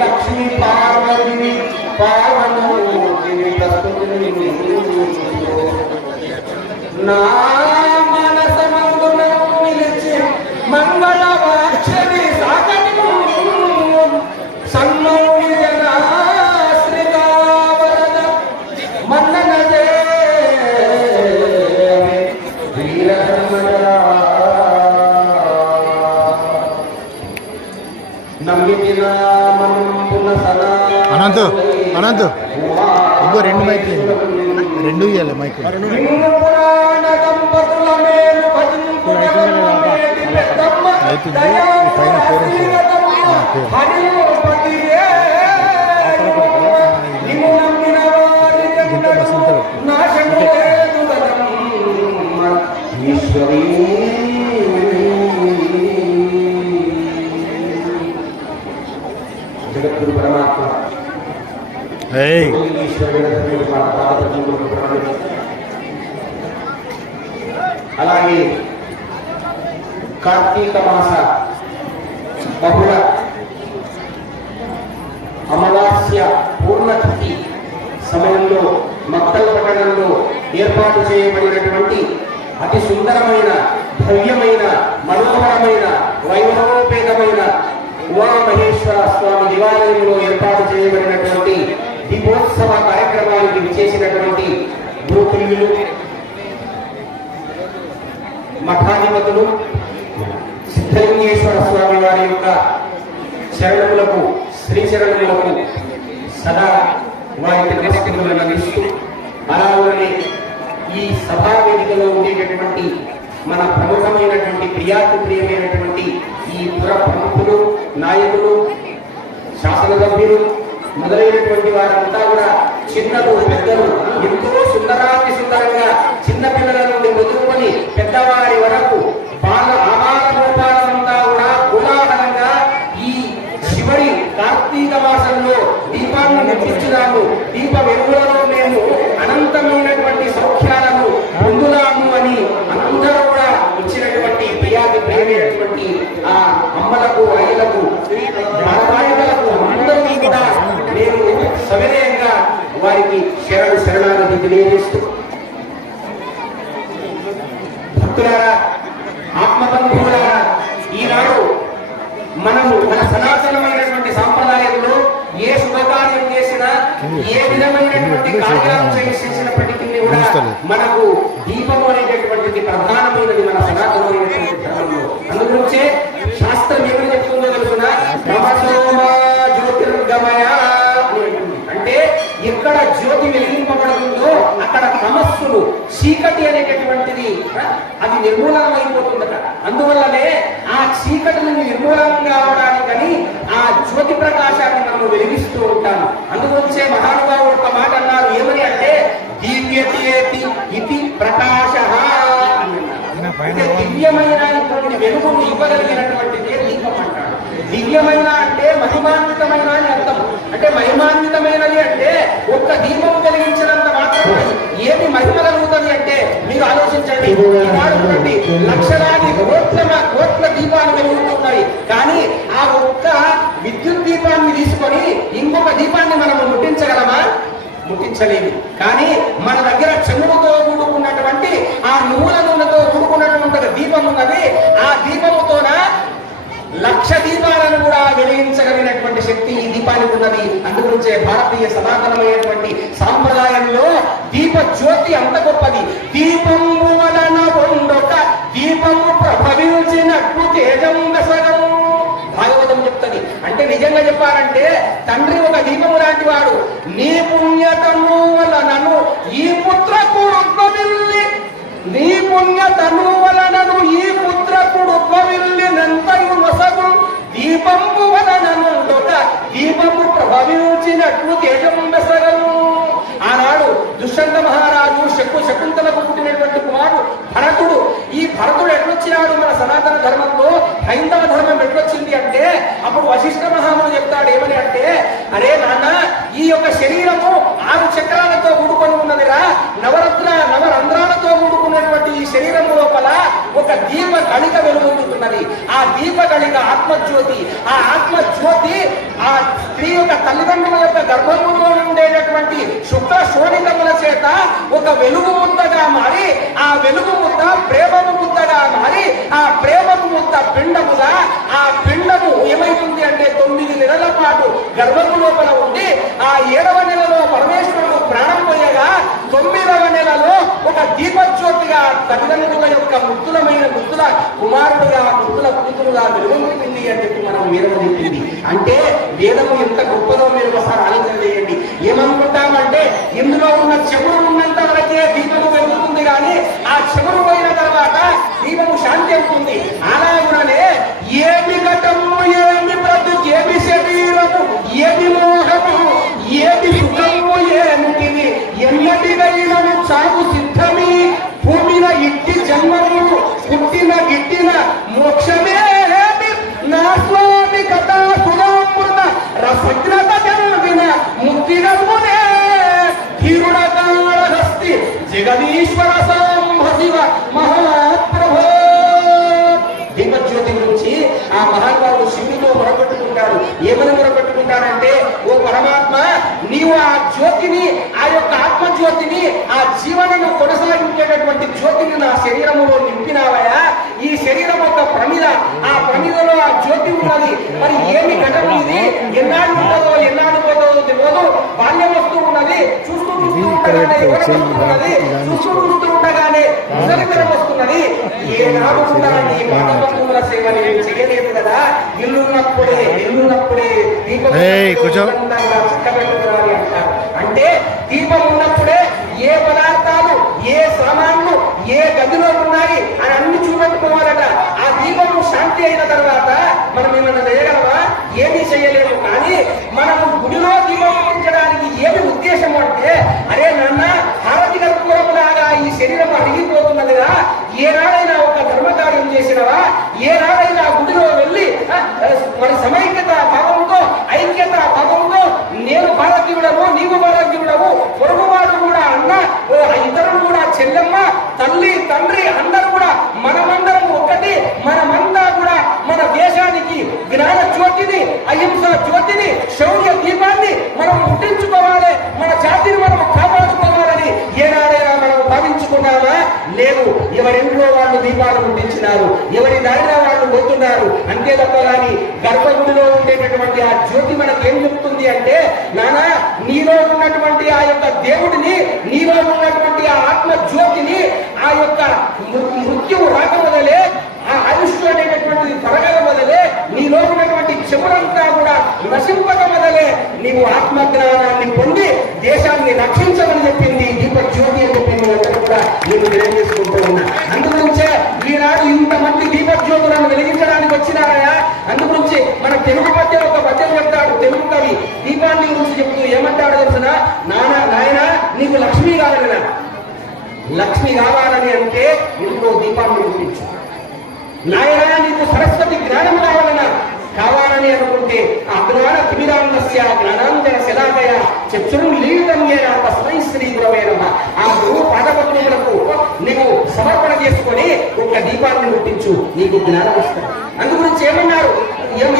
లక్ష్మీ పార్వతిని పావనమూర్తిని నా మనసమందున నిలిచి మంగళవాక్షరి సాగని సన్మౌళి జనాశ్రితావరద మన్ననదే అనంత్ అనంత్ ఇంకో రెండు మైక్ రెండు ఇవ్వాలి మైక్ అవుతుంది పైన జగద్గురు పరమాత్మ అలాగే కార్తీక మాస బహుళ అమావాస్య పూర్ణతిథి సమయంలో మక్తల్ పట్టణంలో ఏర్పాటు చేయబడినటువంటి అతి సుందరమైన భవ్యమైన మనోహరమైన వైభవోపేతమైన ఉమామహేశ్వర స్వామి దేవాలయంలో ఏర్పాటు చేయబడినటువంటి దీపోత్సవ కార్యక్రమానికి విచ్చేసినటువంటి గురుతుల్యులు మఠాధిపతులు సిద్ధలింగేశ్వర స్వామి వారి యొక్క శరణములకు శ్రీచరణములకు సదా వారికి నమస్కారములు అందిస్తూ అలాగే ఈ సభా వేదికలో ఉండేటటువంటి మన ప్రముఖమైనటువంటి ప్రియమైనటువంటి ఈ పుర ప్రముఖులు నాయకులు శాసనసభ్యులు మొదలైనటువంటి వారంతా కూడా చిన్నలు పెద్దలు ఎంతో సుందరంగా చిన్న పిల్లల నుండి మొదలుకొని పెద్దవారి వరకు ఆహారంతా కూడా కోలాహలంగా ఈ చివరి కార్తీక మాసంలో దీపాన్ని ముట్టించుదాము దీప వెలుగులలో మేము అనంతమైనటువంటి సౌఖ్యాలను పొందుదాము అని అందరూ కూడా ఇచ్చినటువంటి ప్రియమైనటువంటి ఆ అమ్మలకు అయ్యలకు బాలబాలికలకు అందరినీ కూడా నేను సవినయంగా వారికి శరణాగతి తెలియజేస్తూ భక్తులారా ఆత్మబంధువులారా ఈనాడు మనము మన సనాతనమైనటువంటి సాంప్రదాయంలో ఏ శుభకార్యం చేసినా ఏ విధమైనటువంటి కార్యాలు చేసినప్పటికీ కూడా మనకు దీపము అనేటటువంటిది ప్రధానమైనది మన సనాతనమైనటువంటి ధర్మంలో. అందుగురించే శాస్త్రం ఏమని చెప్తుందో తెలుసునా జ్యోతిర్గమయ అంటే ఎక్కడ జ్యోతి వెలిగింపబడుతుందో అక్కడ తమస్సులు చీకటి అనేటటువంటిది అది నిర్మూలమైపోతుందట. అందువల్లనే ఆ చీకటిని నిర్మూలన కావడానికని ఆ జ్యోతి ప్రకాశాన్ని మనం వెలిగిస్తూ ఉంటాము. అందుగురించే మహానుభావుడు ఒక మాట అన్నారు, ఏమని అంటే దీప్యతి ఇతి ప్రకాశ అంటే దివ్యమైన వెలుగును ఇవ్వగలిగినటువంటిదే దీపం అంటాడు. దివ్యమైన అంటే మహిమాన్వితమైన అని అర్థం. అంటే మహిమాన్వితమైనది అంటే ఒక్క దీపం వెలిగించినంత మాత్రమే ఏమి మహిమ కలుగుతుంది అంటే మీరు ఆలోచించండి. చూడండి, లక్షలాది కోట్ల దీపాలు వెలుగుతున్నాయి, కానీ ఆ ఒక్క విద్యుత్ దీపాన్ని తీసుకొని ఇంకొక దీపాన్ని మనము ముట్టించగలమా? ముట్టించలేదు. కానీ మన దగ్గర చెముడుతో కూడుకున్నటువంటి ఆ నువ్వుల నూనెతో కూడుకున్నటువంటి దీపం ఉన్నది. ఆ దీపముతోన లక్ష దీపాలను కూడా వెలిగించగలిగినటువంటి శక్తి ఈ దీపానికి ఉన్నది. అందుగురించే భారతీయ సనాతనమైనటువంటి సాంప్రదాయంలో దీప జ్యోతి అంత గొప్పది. దీపము వలన పొందొక దీపము ప్రభవించినట్టు తేజం దశగము భాగవతం చెప్తుంది. అంటే నిజంగా చెప్పాలంటే తండ్రి ఒక దీపము లాంటి వాడు. నీ పుణ్యతను వలనను ఈ పుత్రకుడు ఉద్భవిల్లి నీ పుణ్యతను వలనను ఈ పుత్రకుడు ఉద్భవిల్లినంతయు నొసగు దీపము వలనను దీపము ప్రభవించినట్లు తేజము బెసగము. ఆనాడు దుష్యంత మహారాజు శకుంతలకు పుట్టినటువంటి కుమారుడు భరతుడు. ఈ భరతుడు ఎట్లొచ్చినాడు మన సనాతన ధర్మంలో? హైందవ ధర్మం ఎట్లొచ్చింది అంటే అప్పుడు వశిష్ఠ మహాముడు చెప్తాడు, ఏమని అంటే, అరే నాన్న, ఈ యొక్క శరీరము 6 చక్రాలతో కూడుకొని ఉన్నదిరా, నవరంధ్రాలతో కూడుకున్నటువంటి ఈ శరీరం లోపల ఒక దీప కణిక వెలుగొందుతున్నది. ఆ ఆ దీపగలిగ ఆత్మజ్యోతి. ఆ ఆత్మజ్యోతి ఆ స్త్రీ యొక్క తల్లిదండ్రుల యొక్క గర్భములో ఉండేటటువంటి శుక్ర శోణితముల చేత ఒక వెలుగు ముద్దగా మారి, ఆ వెలుగు ముద్ద ప్రేమము ముద్దగా మారి, ఆ ప్రేమము ముద్ద పిండముగా, ఆ పిండము ఏమైతుంది అంటే 9 నెలల పాటు గర్భము లోపల ఉండి, ఆ 7వ నెలలో పరమేశ్వరుడు ప్రాణం పోయగా 9వ నెలలో ఒక దీపజ్యోతిగా తల్లిదండ్రుల యొక్క ముద్దులమైన ముద్దుల కుమారుడుగా, ముద్దుల కూతురుగా వెలుగొందుతుంది అని చెప్పి మనం వేదము చెప్పింది. అంటే వేదము ఎంత గొప్పదో మీరు ఒకసారి ఆలోచన చేయండి. ఏమనుకుంటామంటే ఇందులో ఉన్న చెవులు ఉన్నంత వరకే దీపము వెలుగుతుంది, కానీ ఆ చెవులు పోయిన తర్వాత దీపము శాంతి అవుతుంది. అలాగుననే ఏమి ఘటము, ఏమి బ్రతుకు, ఏమి శరీరము, ఏమి మోహము, ఏమి సుఖము, ఏమిటివి ఎన్నటిగైనను చావు సిద్ధమి, భూమిన ఇట్టి జన్మము పుట్టిన గిట్టిన మోక్షమే నా స్వామి కథా సుధామృత రసగ్రత జన్మిన ముక్తిరమునే ధీరుడకాళహస్తి జగదీశ్వర సాంబ శివ మహాప్రభో. దీపజ్యోతి గురించి ఆ మహానుభావుడు శివుడితో మొరపెట్టుకుంటాడు. ఏమని మొరపెట్టుకుంటాడంటే, ఓ పరమాత్మ, నీవు ఆ జ్యోతిని, ఆ యొక్క ఆత్మజ్యోతిని, ఆ జీవనను కొనసాగించేటటువంటి జ్యోతిని నా శరీరములో నింపినావయా. ఈ శరీరం యొక్క ప్రమిద, ఆ ప్రమిదలో ఆ జ్యోతి ఉన్నది. మరి ఏమి ఘటన ఇది, ఎన్నాళ్ళు ఉంటుందో ఎన్నాళ్ళు పోతుందో తెలియదు. బాల్యం వస్తూ ఉన్నది, చూస్తూ ఉండగానే ఉన్నది, చూస్తూ ఉండగానే ముసలితనం వస్తున్నది. ఏనాడు కూడా నీ పాదపద్మముల సేవ నేను చేయలేదు కదా. ఇల్లున్నప్పుడే దీపం చక్కబెట్టుకోవాలి అంటారు. అంటే దీపం ఉన్నప్పుడే ఏ పదార్థాలు, ఏ సామాన్లు ఏ గదిలో ఉన్నాయి అని అన్ని చూపెట్టుకోవాలట. ఆ దీపము శాంతి అయిన తర్వాత మనం ఏమన్నా చేయగలమా? ఏమీ చేయలేము. కానీ మనము గుడిలో దీపం ఉంచడానికి ఏమి ఉద్దేశం అంటే, అరే నాన్న, హారతి కర్పూరములాగా ఈ శరీరం అడిగిపోతున్నదిగా, ఏనాడైనా ఒక ధర్మకార్యం చేసినవా? ఏనాడైనా గుడిలో వెళ్ళి మన సమైక్యత భావంతో, ఐక్యత భావంతో, నేను భారతీయుడము, నీవు భారతీయుడము, పొరుగువాడు కూడా అన్న, ఇతరులు కూడా చెల్లెమ్మ, తల్లి తండ్రి అందరూ కూడా మనమందరం ఒకటి, మనమంతా కూడా మన దేశానికి జ్ఞాన జ్యోతిని, అహింస జ్యోతిని, శౌర్య దీపాన్ని మనం ముట్టించుకోవాలి, మన జాతిని మనం కాపాడుకోవాలని ఏనాడైనా మనం భావించుకున్నామా? లేదు. ఎవరింట్లో వాళ్ళు దీపాలు ముట్టించినారు, ఎవరి దారిలో వాళ్ళు పోతున్నారు అంతే తప్ప. కానీ గర్భగుడిలో ఉండేటటువంటి ఆ జ్యోతి మనకి ఏం చెప్తుంది అంటే, నానా, నీలో ఉన్నటువంటి ఆ యొక్క దేవుడిని, నీలో ఉన్నటువంటి ఆ ఆత్మ జ్యోతిని, ఆ యొక్క మృత్యువు రాక మొదలే, ఆ ఆయుష్ అనేటటువంటిది తరగల మొదలే, నీలో ఉన్నటువంటి చెవులంతా కూడా నశింపక మొదలే నీవు ఆత్మజ్ఞానాన్ని పొంది దేశాన్ని రక్షించమని చెప్పింది దీపజ్యోతి అని చెప్పింది. అందరూ కూడా నేను తెలియజేసుకుంటూ ఉన్నా. అందుగురించే ఈనాడు ఇంతమంది దీపజ్యోతులను వెలిగించడానికి వచ్చినారయా. అందుగురించి మన తెలుగు పద్యం ఒక పద్యం చెప్తాడు తెలుగు కవి, దీపాన్ని గురించి చెప్తూ ఏమంటాడు తెలుసిన, నాయన నీకు లక్ష్మి కావాలనా, లక్ష్మి కావాలని అంటే ఇంట్లో దీపాన్ని ముట్టించు. నాయన నీకు సరస్వతి జ్ఞానం కావాలని అనుకుంటే అజ్ఞాన తిమిరాంగస్య జ్ఞానాంజన శలాకయ చక్షురు లీలమ్యేన తస్మై శ్రీ గురవే నమః. ఆ గురువు పాదపద్మములకు నీవు సమర్పణ చేసుకొని ఒక దీపాన్ని ముట్టించు, నీకు జ్ఞానం వస్తుంది. అందుగురించి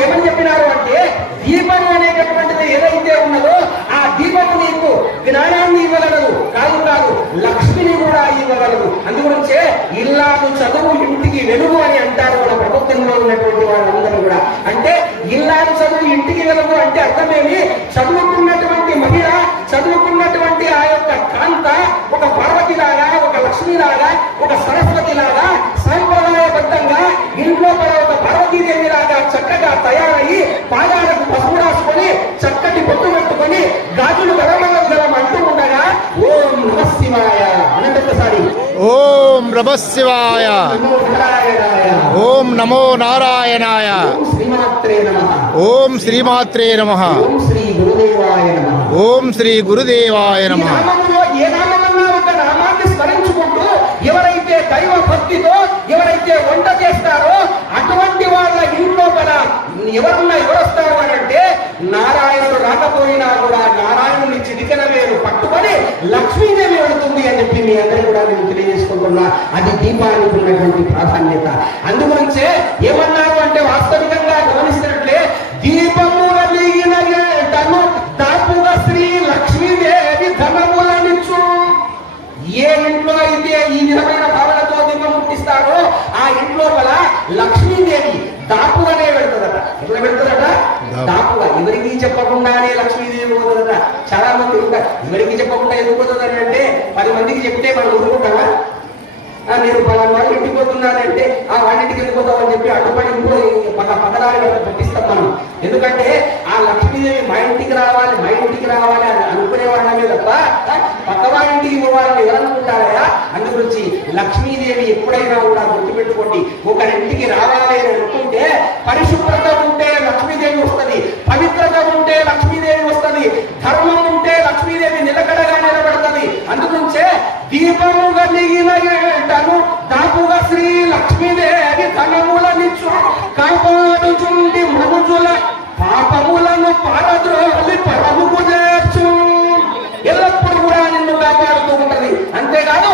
ఏమని చెప్పినారు అంటే, దీపం అనేటటువంటిది ఏదైతే ఉన్నదో ఆ దీపము నీకు జ్ఞానాన్ని ఇవ్వగలదు, కాదు లక్ష్మిని కూడా ఇవ్వగలదు. అందుగురించే ఇల్లాలు చదువు ఇంటికి వెలుగు అని అంటారు మన ప్రభుత్వంలో ఉన్నటువంటి వాళ్ళందరూ కూడా. అంటే ఇల్లాలు చదువు ఇంటికి వెలుగు అంటే అర్థమేమి? చదువుకున్నటువంటి మహిళ, చదువుకున్నటువంటి ఆ యొక్క కాంత ఒక పార్వతిలాగా, ఒక లక్ష్మిలాగా, ఒక సరస్వతిలాగా సాంప్రదాయబద్ధంగా ఇంట్లో ఒక పార్వతీదేవి లాగా చక్కగా తయారయ్యి పాదాలకు పసుపు రాసుకొని చక్కటి బొట్టు పెట్టుకొని గాజులు గడమగలం అంటూ ఉండగా ఓం నమః శివాయ అనంతసారి ఓం నమః శివాయ, ఓం నమో నారాయణాయ, శ్రీమాత్రే నమః, ఓం శ్రీమాత్రే నమః, ఓం శ్రీ గురుదేవాయ నమః, ఓం శ్రీ గురుదేవాయ నమః. ఏ నామమన్నా ఒక నామాన్ని స్మరించుకుంటూ ఎవరైతే దైవ భక్తితో ఎవరైతే వంట చేస్తారో అటువంటి వాళ్ళ ఇంట్లో కదా ఎవరొస్తారు అని అంటే, నారాయణుడు రాకపోయినా కూడా నారాయణుని చిటికెన వేలు పట్టుకొని లక్ష్మీదేవి వెళుతుంది అని చెప్పి మీ అందరూ కూడా నేను తెలియజేసుకుంటున్నా. అది దీపానికి ఉన్నటువంటి ప్రాధాన్యత. అందుగురించే ఏమన్నారు అంటే లక్ష్మీదేవి దాపుగానే వెళ్తుందట. ఎట్లా వెళ్తుందట? దాపుగా. ఎవరికి చెప్పకుండానే లక్ష్మీదేవి పోతుందట. చాలా మంది ఉంటారు, ఎవరికి చెప్పకుండా ఎందుకు పోతుందని అంటే 10 మందికి చెప్తే మనం ఊరుకుంటామా? నేను పలానా వాళ్ళు ఇంటికి పోతున్నానంటే ఆ వాళ్ళింటికి వెళ్ళిపోతామని చెప్పి అడ్డుపడి ఇంట్లో పక్కదారి పట్టిస్తాం మనం. ఎందుకంటే ఆ లక్ష్మీదేవి మా ఇంటికి రావాలి అని అనుకునే వాళ్ళమే తప్ప పక్క వాళ్ళ ఇంటికి పోవాలని ఎవరనుకుంటారా? అందుగురించి లక్ష్మీదేవి ఎప్పుడైనా కూడా గుర్తుపెట్టుకోండి, ఒకరింటికి రావాలి అని అనుకుంటే పరిశుభ్రత ఉంటే లక్ష్మీదేవి వస్తుంది, పవిత్రత ఉంటే లక్ష్మీదేవి వస్తుంది, ధర్మం ఉంటే లక్ష్మీదేవి నిలకడగా నిలబడుతుంది. అందుగురించే దీపము కలిగిన ఏటను దాపుగా శ్రీ లక్ష్మీదేవి ధనములనిచ్చు కాపాడుచుండి మనుజుల పాపములను పారద్రోలి పరముకు చేర్చు. ఎల్లప్పుడూ కూడా నిన్ను కాపాడుతూ ఉంటది. అంతేకాదు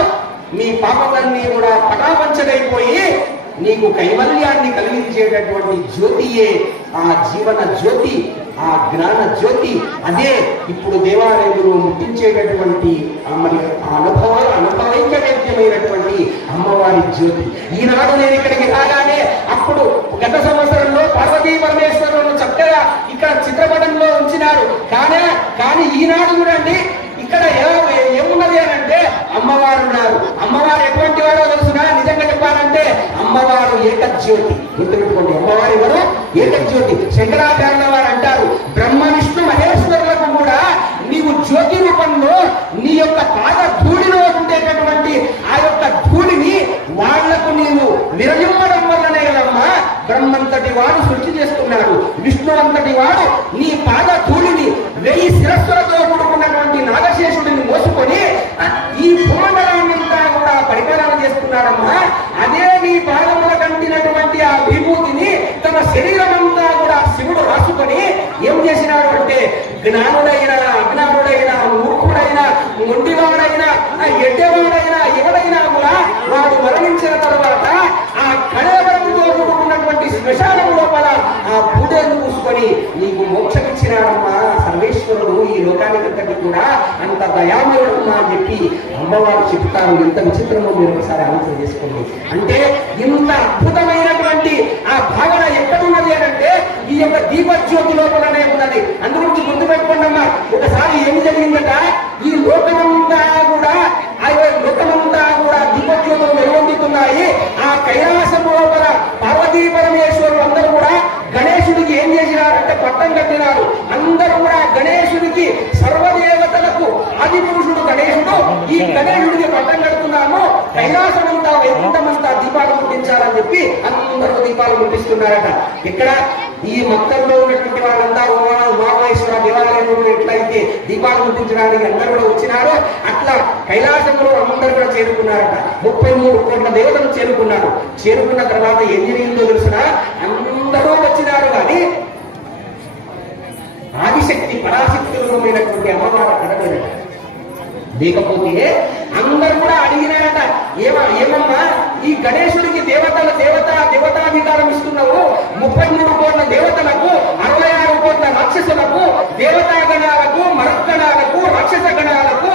నీ పాపలన్నీ కూడా పటాపంచలైపోయి నీకు కైవల్యాన్ని కలిగించేటటువంటి జ్యోతియే ఆ జీవన జ్యోతి, ఆ జ్ఞాన జ్యోతి. అదే ఇప్పుడు దేవాలయంలో ముట్టించేటటువంటి మరి అనుభవైకవేద్యమైనటువంటి అమ్మవారి జ్యోతి. ఈనాడు నేను ఇక్కడికి రాగానే అప్పుడు గత సంవత్సరంలో పార్వతీ పరమేశ్వరులను చక్కగా ఇక్కడ చిత్రపటంలో ఉంచినారు. కానీ ఈనాడు చూడండి ఇక్కడ ఏమున్నది అని అంటే అమ్మవారు ఉన్నారు. అమ్మవారు ఎటువంటి వారో తెలుసునా? నిజంగా చెప్పాలంటే అమ్మవారు ఏకజ్యోతి. గుర్తుపెట్టుకోండి, అమ్మవారు ఎవరు? ఏకజ్యోతి. శంకరాచార్యుల వారు అంటారు, బ్రహ్మ విష్ణు మహేశ్వరులకు కూడా నీవు జ్యోతి రూపంలో నీ యొక్క పాద ధూళిలో ఉండేటటువంటి ఆ యొక్క ధూళిని వాళ్లకు నీవు విరజిమ్మడం వల్లనే కదమ్మా బ్రహ్మంతటి వాడు సృష్టి చేస్తున్నాడు. విష్ణు అంతటి వాడు నీ పాద ధూళిని 1000 శిరస్సులతో కూడుకున్నటువంటి నాగశేషుడిని మోసుకొని ఈ భూమండలాన్నంతా కూడా పరిపాలన చేస్తున్నాడమ్మా. అదే నీ పాదముల కంటినటువంటి ఆ విభూతిని తన శరీరం అంతా కూడా శివుడు రాసుకొని ఏం చేసినాడు అంటే జ్ఞానుడైన అజ్ఞానుడైన మూర్ఖుడైన మొండివాడైనా ఎడ్డవాడైనా ఎవడైనా కూడా వాడు మరణించిన తర్వాత ఆ కళేవరముతో కూడుకున్నటువంటి శ్మశానం లోపల ఆ పూజను పూసుకొని నీకు మోక్షమిచ్చినాడమ్మా సర్వేశ్వరుడు. ఈ లోకానికంతటి కూడా అంత దయామయుడమ్మా అని చెప్పి అమ్మవారు చెప్తారు. ఎంత విచిత్రమో మీరు ఒకసారి ఆలోచన చేసుకోండి. అంటే ఇంత అద్భుతమైనటువంటి ఆ భావన ఎక్కడున్నది అంటే ఈ యొక్క దీపజ్యోతి లోపలనే ఉన్నది. అందుగురించి గుర్తుపెట్టుకోండమ్మా, ఒకసారి ఏమి జరిగిందట, ఈ లోకమంతా కూడా దీపజ్యోతులు వెలువొందుతున్నాయి. ఆ కైలాసం లోపల పార్వతీ పరమేశ్వరులు అందరూ కూడా గణేశుడికి ఏం చేసినారంటే పట్టం కట్టినారు. అందరూ కూడా గణేశుడికి సర్వదేవతలకు ఆది పురుషుడు గణేశుడు, ఈ గణేశుడికి పట్టం కడుతున్నాము, కైలాసమంతా వైకుంఠమంతా దీపాలు ముట్టించాలని చెప్పి అందరూ దీపాలు ముట్టిస్తున్నారట. ఇక్కడ ఈ మొత్తంలో ఉన్నటువంటి వాళ్ళంతా ఉమామహేశ్వర దేవాలయంలో ఎట్లయితే దీపాలు ముట్టించడానికి అందరూ కూడా వచ్చినారో అట్లా కైలాసంలో అందరూ కూడా చేరుకున్నారట. 33 కోట్ల దేవతలు చేరుకున్నారు. చేరుకున్న తర్వాత ఏం జరిగిందో తెలుసిన అందరూ వచ్చినారు. కానీ ఆదిశక్తి పరాశక్తి రూపమైనటువంటి అమ్మవారు అక్కడ లేకపోతే అందరూ కూడా అడిగినారట, ఏమమ్మా ఈ గణేశుడికి దేవతాధికారం ఇస్తున్నావు, 33 కోట్ల దేవతలకు 66 కోట్ల రాక్షసులకు దేవతాగణాలకు మరగణాలకు రాక్షస గణాలకు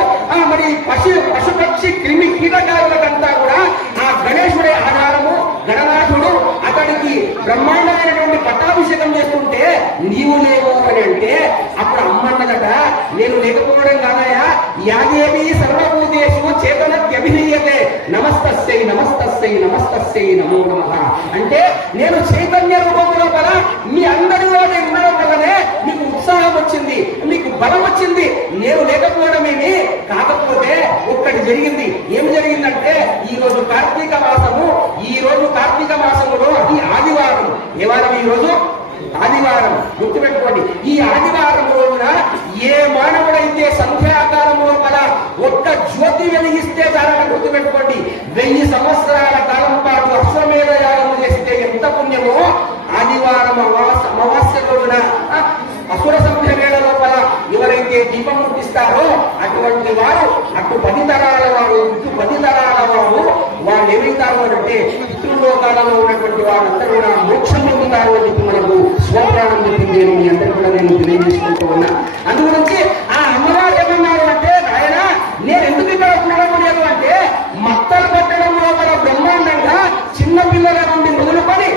మరి పశుపక్షి క్రిమి కీటకాలకంతా కూడా ఆ గణేశుడే ఆధారము, గణనాథుడు. అతడికి బ్రహ్మాండమైనటువంటి పట్టాభిషేకం చేస్తుంటే నీవు లేవు అని అంటే అప్పుడు అమ్మన్నదట, నేను లేకపోవడం కాదయా, యాదేవి సర్వభూతేషు చేతనత్యభిధీయతే నమస్తస్యై నమస్తస్యై నమస్తస్యై నమో నమః. అంటే నేను చైతన్య రూపంలో కదా మీ అందరిలో ఉండడం వల్లనే మీకు ఉత్సాహం వచ్చింది, మీకు బలం వచ్చింది. నేను లేకపోవడమేమి. కాకపోతే ఒక్కటి జరిగింది. ఏం జరిగిందంటే ఈ రోజు కార్తీక మాసములో ఈ ఆదివారం. ఏ వారం? ఈ రోజు ఆదివారం. గుర్తుపెట్టుకోండి, ఈ ఆదివారం రోజున ఏ మానవుడైతే సంధ్యాకాలం లోపల ఒక్క జ్యోతి వెలిగిస్తే చాలని గుర్తుపెట్టుకోండి, 1000 సంవత్సరాల కాలం పాటు అశ్వమేధ యాగం చేస్తే ఎంత పుణ్యమో ఆదివారం అమావాస్య రోజున అసుర సంధ్య వేళ లోపల ఎవరైతే దీపం ముట్టిస్తారో అటువంటి వారు అటు 10 తరాల వారు ఇటు 10 తరాల వారు వాళ్ళు ఏమైతారు అంటే పితృలోకాలలో ఉన్నటువంటి వాళ్ళందరూ కూడా మోక్షం పొందుతారు అని చెప్పి మనకు స్వప్రాణం చెప్పింది. మీ అందరూ కూడా నేను తెలియజేసుకుంటూ ఉన్నా. అందుగురించి ఆ అమ్మవారు ఏమన్నారు అంటే, ఆయన నేను ఎందుకు ఇక్కడ ఉండడం లేదు అంటే మత్తలు పట్టడం లోపల బ్రహ్మాండంగా చిన్న పిల్లల నుండి మొదలుకొని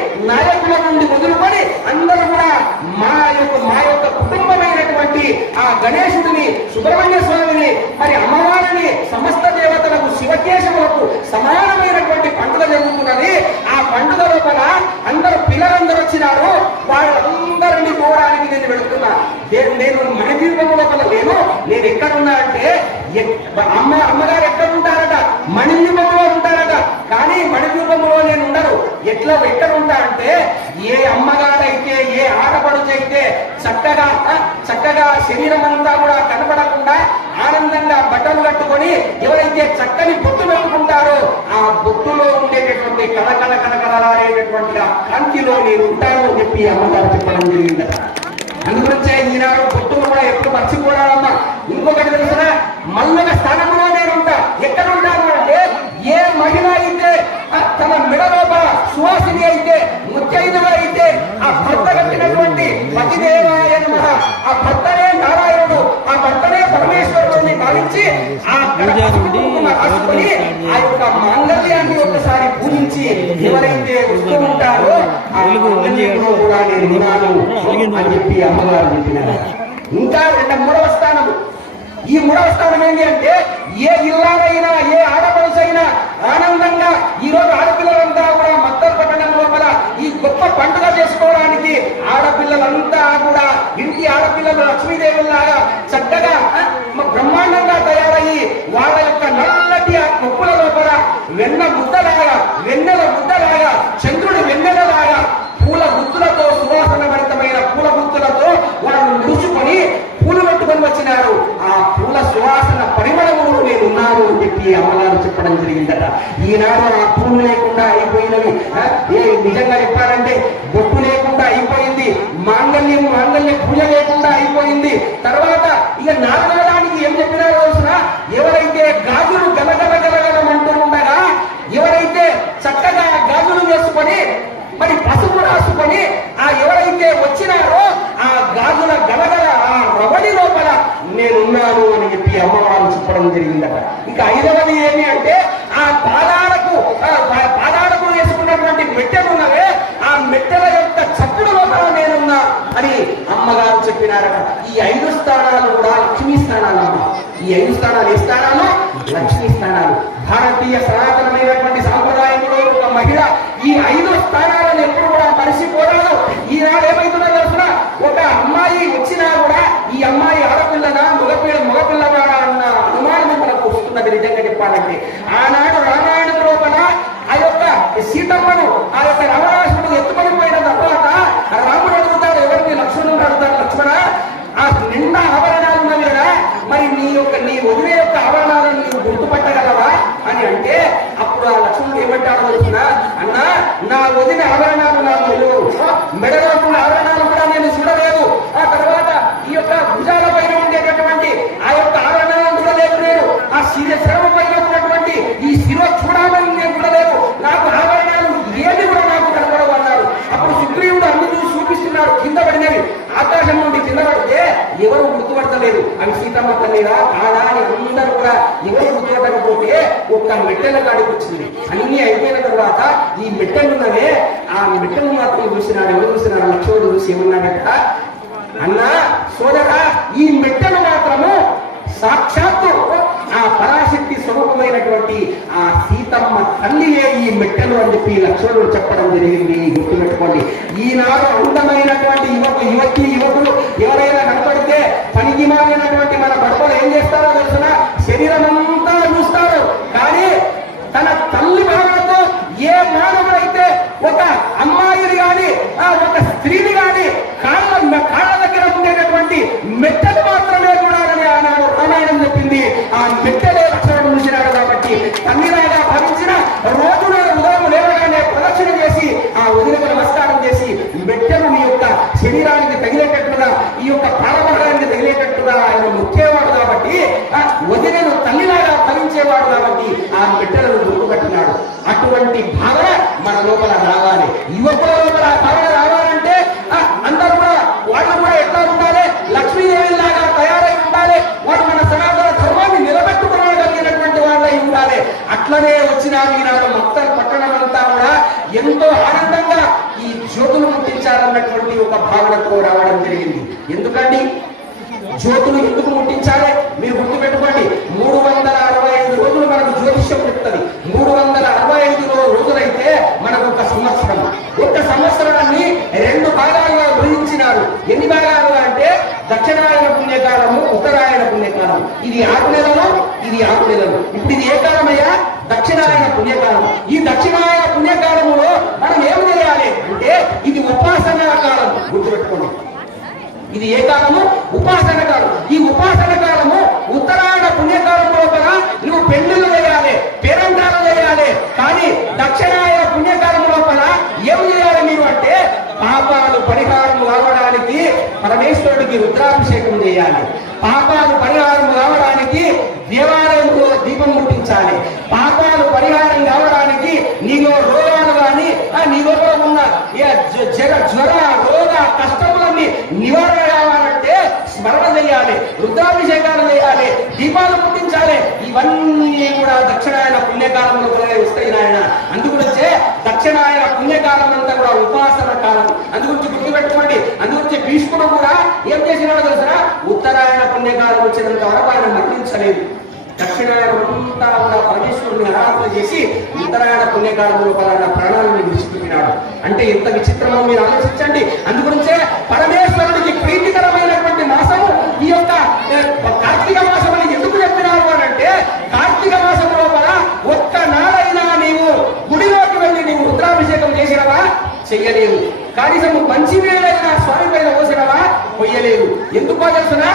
సమానమైనటువంటి పండుగ జరుగుతున్నది. ఆ పండుగ లోపల అందరూ పిల్లలందరూ వచ్చినారు. వాళ్ళందరినీ పోవడానికి నేను వెళుతున్నా. నేను మణిదీపం లోపల నేను ఎక్కడున్నా అంటే అమ్మగారు ఎక్కడ ఉంటారట, మణిదీపంలో ఉంటారట. కానీ మణిదీపంలో నేను ఉండను. ఎక్కడ ఉంటా అంటే ఏ అమ్మగారైతే ఏ ఆడపడుచైతే చక్కగా శరీరం అంతా కూడా కనపడకుండా ఆనందంగా బట్టలు కట్టుకొని ఎవరైతే చక్కని బొట్టు పెట్టుకుంటారో ఆ బొట్టులో ఉండేటటువంటి కళకళలాడేటటువంటి ఆ కాంతిలో నేను ఉంటాను అని చెప్పి అమ్మగారు చెప్పడం జరిగిందట. అందుగురించే ఈనాడు బొట్టును కూడా ఎప్పుడు మర్చిపోవాలమ్మా. ఇంకొకటి తెలిసిన మల్లొక స్థానంలో నేను ఉంటా. ఎక్కడ ఉంటాను అంటే ఏ మహిళ అయితే తన మెడలోపల సువాసిని అయితే ముత్తైదుగా అయితే ఆ భర్త కట్టినటువంటి పతిదేవాయ నమః, ఆ భర్తనే నారాయణుడు, ఆ భర్తనే పరమేశ్వరుడిని భావించి ఆ రాసుకొని ఆ యొక్క మాంగళ్యాన్ని ఒకసారి పూజించి ఎవరైతే వస్తూ ఉంటారో ఆ మాంగళ్యంలో కూడా నేను ఉన్నాను అని చెప్పి అమ్మగారు చెప్పినారు. ఇంకా మూడవ స్థానం. ఈ మూడవ స్థానం ఏంటి అంటే ఏ ఇల్లాలైనా ఏ ఆడపడుసైనా ఆనందంగా ఈ రోజు ఆడపిల్లలంతా కూడా మత్తర్ పట్టణం లోపల ఈ గొప్ప పండుగ చేసుకోవడానికి ఆడపిల్లలంతా కూడా ఇంటి ఆడపిల్లలు లక్ష్మీదేవుల్లాగా చక్కగా బ్రహ్మాండంగా తయారయ్యి వాళ్ళ యొక్క నల్లటి ఆ కొప్పుల లోపల వెన్నెల ముద్దలాగా చంద్రుడి వెన్నెలలాగా పూల గుత్తులతో సువాసన భరితమైన పూల గుత్తులతో వాళ్ళు నిలుచుకొని పూలు పెట్టుకొని వచ్చినారు. ఆ పూల సువాసన పరిమళములు నేను ఉన్నాను అని చెప్పి అమ్మగారు చెప్పడం జరిగిందట. ఈనాడు ఆ పూలు లేకుండా అయిపోయినవి. నిజంగా చెప్పారంటే బొట్టు లేకుండా అయిపోయింది, మాంగళ్య పూజ లేకుండా అయిపోయింది. తర్వాత ఇక నాలుగవదానికి ఏం చెప్పినారో తెలిసిన, ఎవరైతే గాజులు గలగలమంటూ ఉండగా ఎవరైతే చక్కగా గాజులు వేసుకొని మరి పసుపు రాసుకొని ఆ ఎవరైతే వచ్చినారో ఆ గాజుల గలగల ఆ రవడి లోపల నేనున్నాను అని చెప్పి అమ్మవారు చెప్పడం జరిగిందట. ఇక ఐదవది ఏమి అంటే ఆ పాదాలకు వేసుకున్నటువంటి మెట్టెలు ఉన్నవే ఆ మెట్టెల యొక్క చప్పుడు లోపల నేనున్నా అని అమ్మగారు చెప్పినారట. ఈ 5 స్థానాలు కూడా లక్ష్మీ స్థానాలు అమ్మ. ఈ 5 స్థానాలు ఏ స్థానాలు? లక్ష్మీ స్థానాలు. భారతీయ సనాతనమైనటువంటి సాంప్రదాయంలో ఒక మహిళ ఈ 5 స్థానాలను ఎప్పుడు కూడా మరిచిపోరాదు. ఈనాడు ఏమైతుందో తెలుసిన, ఒక అమ్మాయి వచ్చినా కూడా ఈ అమ్మాయి ఆడపిల్లనా మగపిల్లవాడా అన్న అనుమానం మనకు వస్తున్నది. నిజంగా చెప్పాలంటే ఆనాడు రామాయణం లోపల ఆ యొక్క సీతమ్మను ఆ యొక్క రావణాసుడు ఎత్తుకొని పోయిన తర్వాత రాముడు అడుగుతాడు, ఎవరిని? లక్ష్మణుడు అడుగుతాడు, లక్ష్మణ ఆ నిండా ఆభరణాలు ఉన్నవి కదా, మరి నీ వదిలే యొక్క ఆభరణాలను నీవు గుర్తుపట్టగలవా అని అంటే అప్పుడు ఆ లక్ష్మణుడు ఏమంటాడో తెలుసిన, అన్నా నా వదిన ఆభరణాలు నాకు మెడలో ఉన్న ఆభరణాలు కూడా నేను చూడలేదు. ఆ తర్వాత ఈ యొక్క భుజాల పైన ఉండేటటువంటి ఆ యొక్క ఆభరణాలను చూడలేదు నేను. ఆ శిరమ పైన ఉన్నటువంటి ఈ శిర చూడాలని నేను చూడలేదు. నాకు ఆభరణాలు ఏది కూడా నాకు కనపడవు అన్నారు. అప్పుడు సుగ్రీవుడు అన్ని చూపిస్తున్నాడు. కింద పడినవి ఆకాశం నుండి కింద పడితే ఎవరు గుర్తుపడతలేదు. అవి సీతమ్మ తల్లిరా కాదా అని అందరూ కూడా ఎవరు గుర్తుపట్టకపోతే ఒక్క మెట్టెల కాడికి వచ్చింది. అన్ని అయిపోయిన తర్వాత ఈ మెట్టెలున్నవే ఆ మెట్టెలు మాత్రం చూసినాడు. ఎవరు చూసినాడు? లక్ష్మణుడు చూసి ఏమన్నాడట, అన్నా సోదరా ఈ మెట్టెలు మాత్రము సాక్షాత్తు ఆ పరాశక్తి స్వరూపమైనటువంటి ఆ సీతమ్మ తల్లియే ఈ మెట్టెలు అని చెప్పి లక్ష్మణుడు చెప్పడం జరిగింది. గుర్తుపెట్టుకోండి. ఈనాడు అందమైనటువంటి యువకులు ఎవరైనా కనపడితే పనికి మారినటువంటి మన బడపలు ఏం చేస్తారో తెలుసిన, శరీరం అంతా చూస్తారు. కానీ తన తల్లి భావనతో ఏ మానవుడైతే ఒక అమ్మాయిని కానీ ఒక స్త్రీని కానీ కాళ్ళ దగ్గర ఉండేటటువంటి మెట్టలు మాత్రమే చూడాలని ఆనాడు రామాయణం చెప్పింది. ఆ మెట్టలే లక్ష్మణుడు చూసినాడు. కాబట్టి తల్లిలాగా భావించిన రోజున ఉదయం లేవగానే ప్రదక్షిణ చేసి ఆ వదిలకు నమస్కారం చేసి మెట్టలు మీ యొక్క శరీరానికి తగిలేటట్టుగా ఈ యొక్క ప్రారంభానికి తగిలేటట్టుగా ఆయన ముఖ్యవాడు. కాబట్టి వదిలను తల్లిలాగా భావించేవాడు. కాబట్టి ఆ మెట్టలను గుర్తుపెట్టినాడు. అటువంటి భావన మన లోపల రావాలి. యువకుల లోపల భావన రావాలంటే అందరూ కూడా వాళ్ళు కూడా ఎట్లా ఉండాలి? లక్ష్మీదేవిలాగా తయారై ఉండాలి. వాడు మన సనాతన ధర్మాన్ని నిలబెట్టుకోగలిగినటువంటి వాళ్ళై ఉండాలి. అట్లనే వచ్చినారు. ఈనాడు మొత్తం పట్టణం అంతా కూడా ఎంతో ఆనందంగా ఈ జ్యోతులు ముట్టించాలన్నటువంటి ఒక భావనతో రావడం జరిగింది. ఎందుకండి జ్యోతులు ఎందుకు ముట్టించాలి? మీరు గుర్తుపెట్టుకోండి. 365 రోజులు మనకు జ్యోతిష్ జ్యోతిష్యం చెప్తుంది. 365 రోజులైతే మనకు ఒక సంవత్సరం. ఒక సంవత్సరాన్ని 2 భాగాలుగా విభజించినారు. ఎన్ని భాగాలు అంటే దక్షిణాయన పుణ్యకాలము, ఉత్తరాయణ పుణ్యకాలం. ఇది 6 నెలలు, ఇది 6 నెలలు. ఇప్పుడు ఇది ఏ కాలమయ్యా? దక్షిణాయన పుణ్యకాలం. ఈ దక్షిణాయన పుణ్యకాలములో మనం ఏం చేయాలి అంటే ఇది ఉపాసనా కాలం. గుర్తుపెట్టుకోండి, ఇది ఏ కాలము? ఉపాసన కాలం. ఈ ఉపాసన కాలము ఉత్తరాయణ పుణ్యకాలం లోపల నువ్వు పెళ్లిళ్ళు చేయాలి, పేరంటాలు చేయాలి. కానీ దక్షిణాయన పుణ్యకాలం లోపల ఏం చేయాలి మీరు అంటే పాపాలు పరిహారం కావడానికి పరమేశ్వరుడికి రుద్రాభిషేకం చేయాలి. పాపాలు పరిహారం కావడానికి దేవాలయంలో దీపం ముట్టించాలి. పాపాలు పరిహారం కావడానికి నీలో రోగాలు కానీ నీ లోపల ఉన్న జ్వర రోగ కష్టములన్నీ నివారణ కావాలంటే స్మరణ చేయాలి, రుద్రాభిషేకాలు చేయాలి, దీపాలు ముట్టించాలి. ఇవన్నీ కూడా దక్షిణాయన పుణ్యకాలంలో వస్తాయి నాయన. అందుగురించే దక్షిణాయన పుణ్యకాలం అంతా కూడా ఉపాసన కాలం. అందుగురించి గుర్తుపెట్టుకోండి. అందుగురించి భీష్ముడు కూడా ఏం చేసినాడో తెలుసా? ఉత్తరాయణ పుణ్యకాలం వచ్చినంత వరకు ఆయన మరణించలేదు. దక్షిణాయనం అంతా కూడా పరమేశ్వరుని ఆరాధన చేసి ఉత్తరాయణ పుణ్యకాలంలో పలానా ప్రాణాలను విడిచిపెట్టినాడు. అంటే ఎంత విచిత్రమో మీరు ఆలోచించండి. అందుగురించే పరమేశ్వరుడికి ప్రీతికరమైనటువంటి మాసము ఈ యొక్క కార్తీక మాసం అని ఎందుకు చెప్పినారు అని అంటే కార్తీక మాసం లోపల ఒక్క నాడైనా నీవు గుడిలోకి వెళ్ళి నీవు రుద్రాభిషేకం చేసినవా? చెయ్యలేవు. కనీసం మంచి వేళైనా స్వామి పైన పోసినవా? పొయ్యలేవు. ఎందుకో తెలుసునా?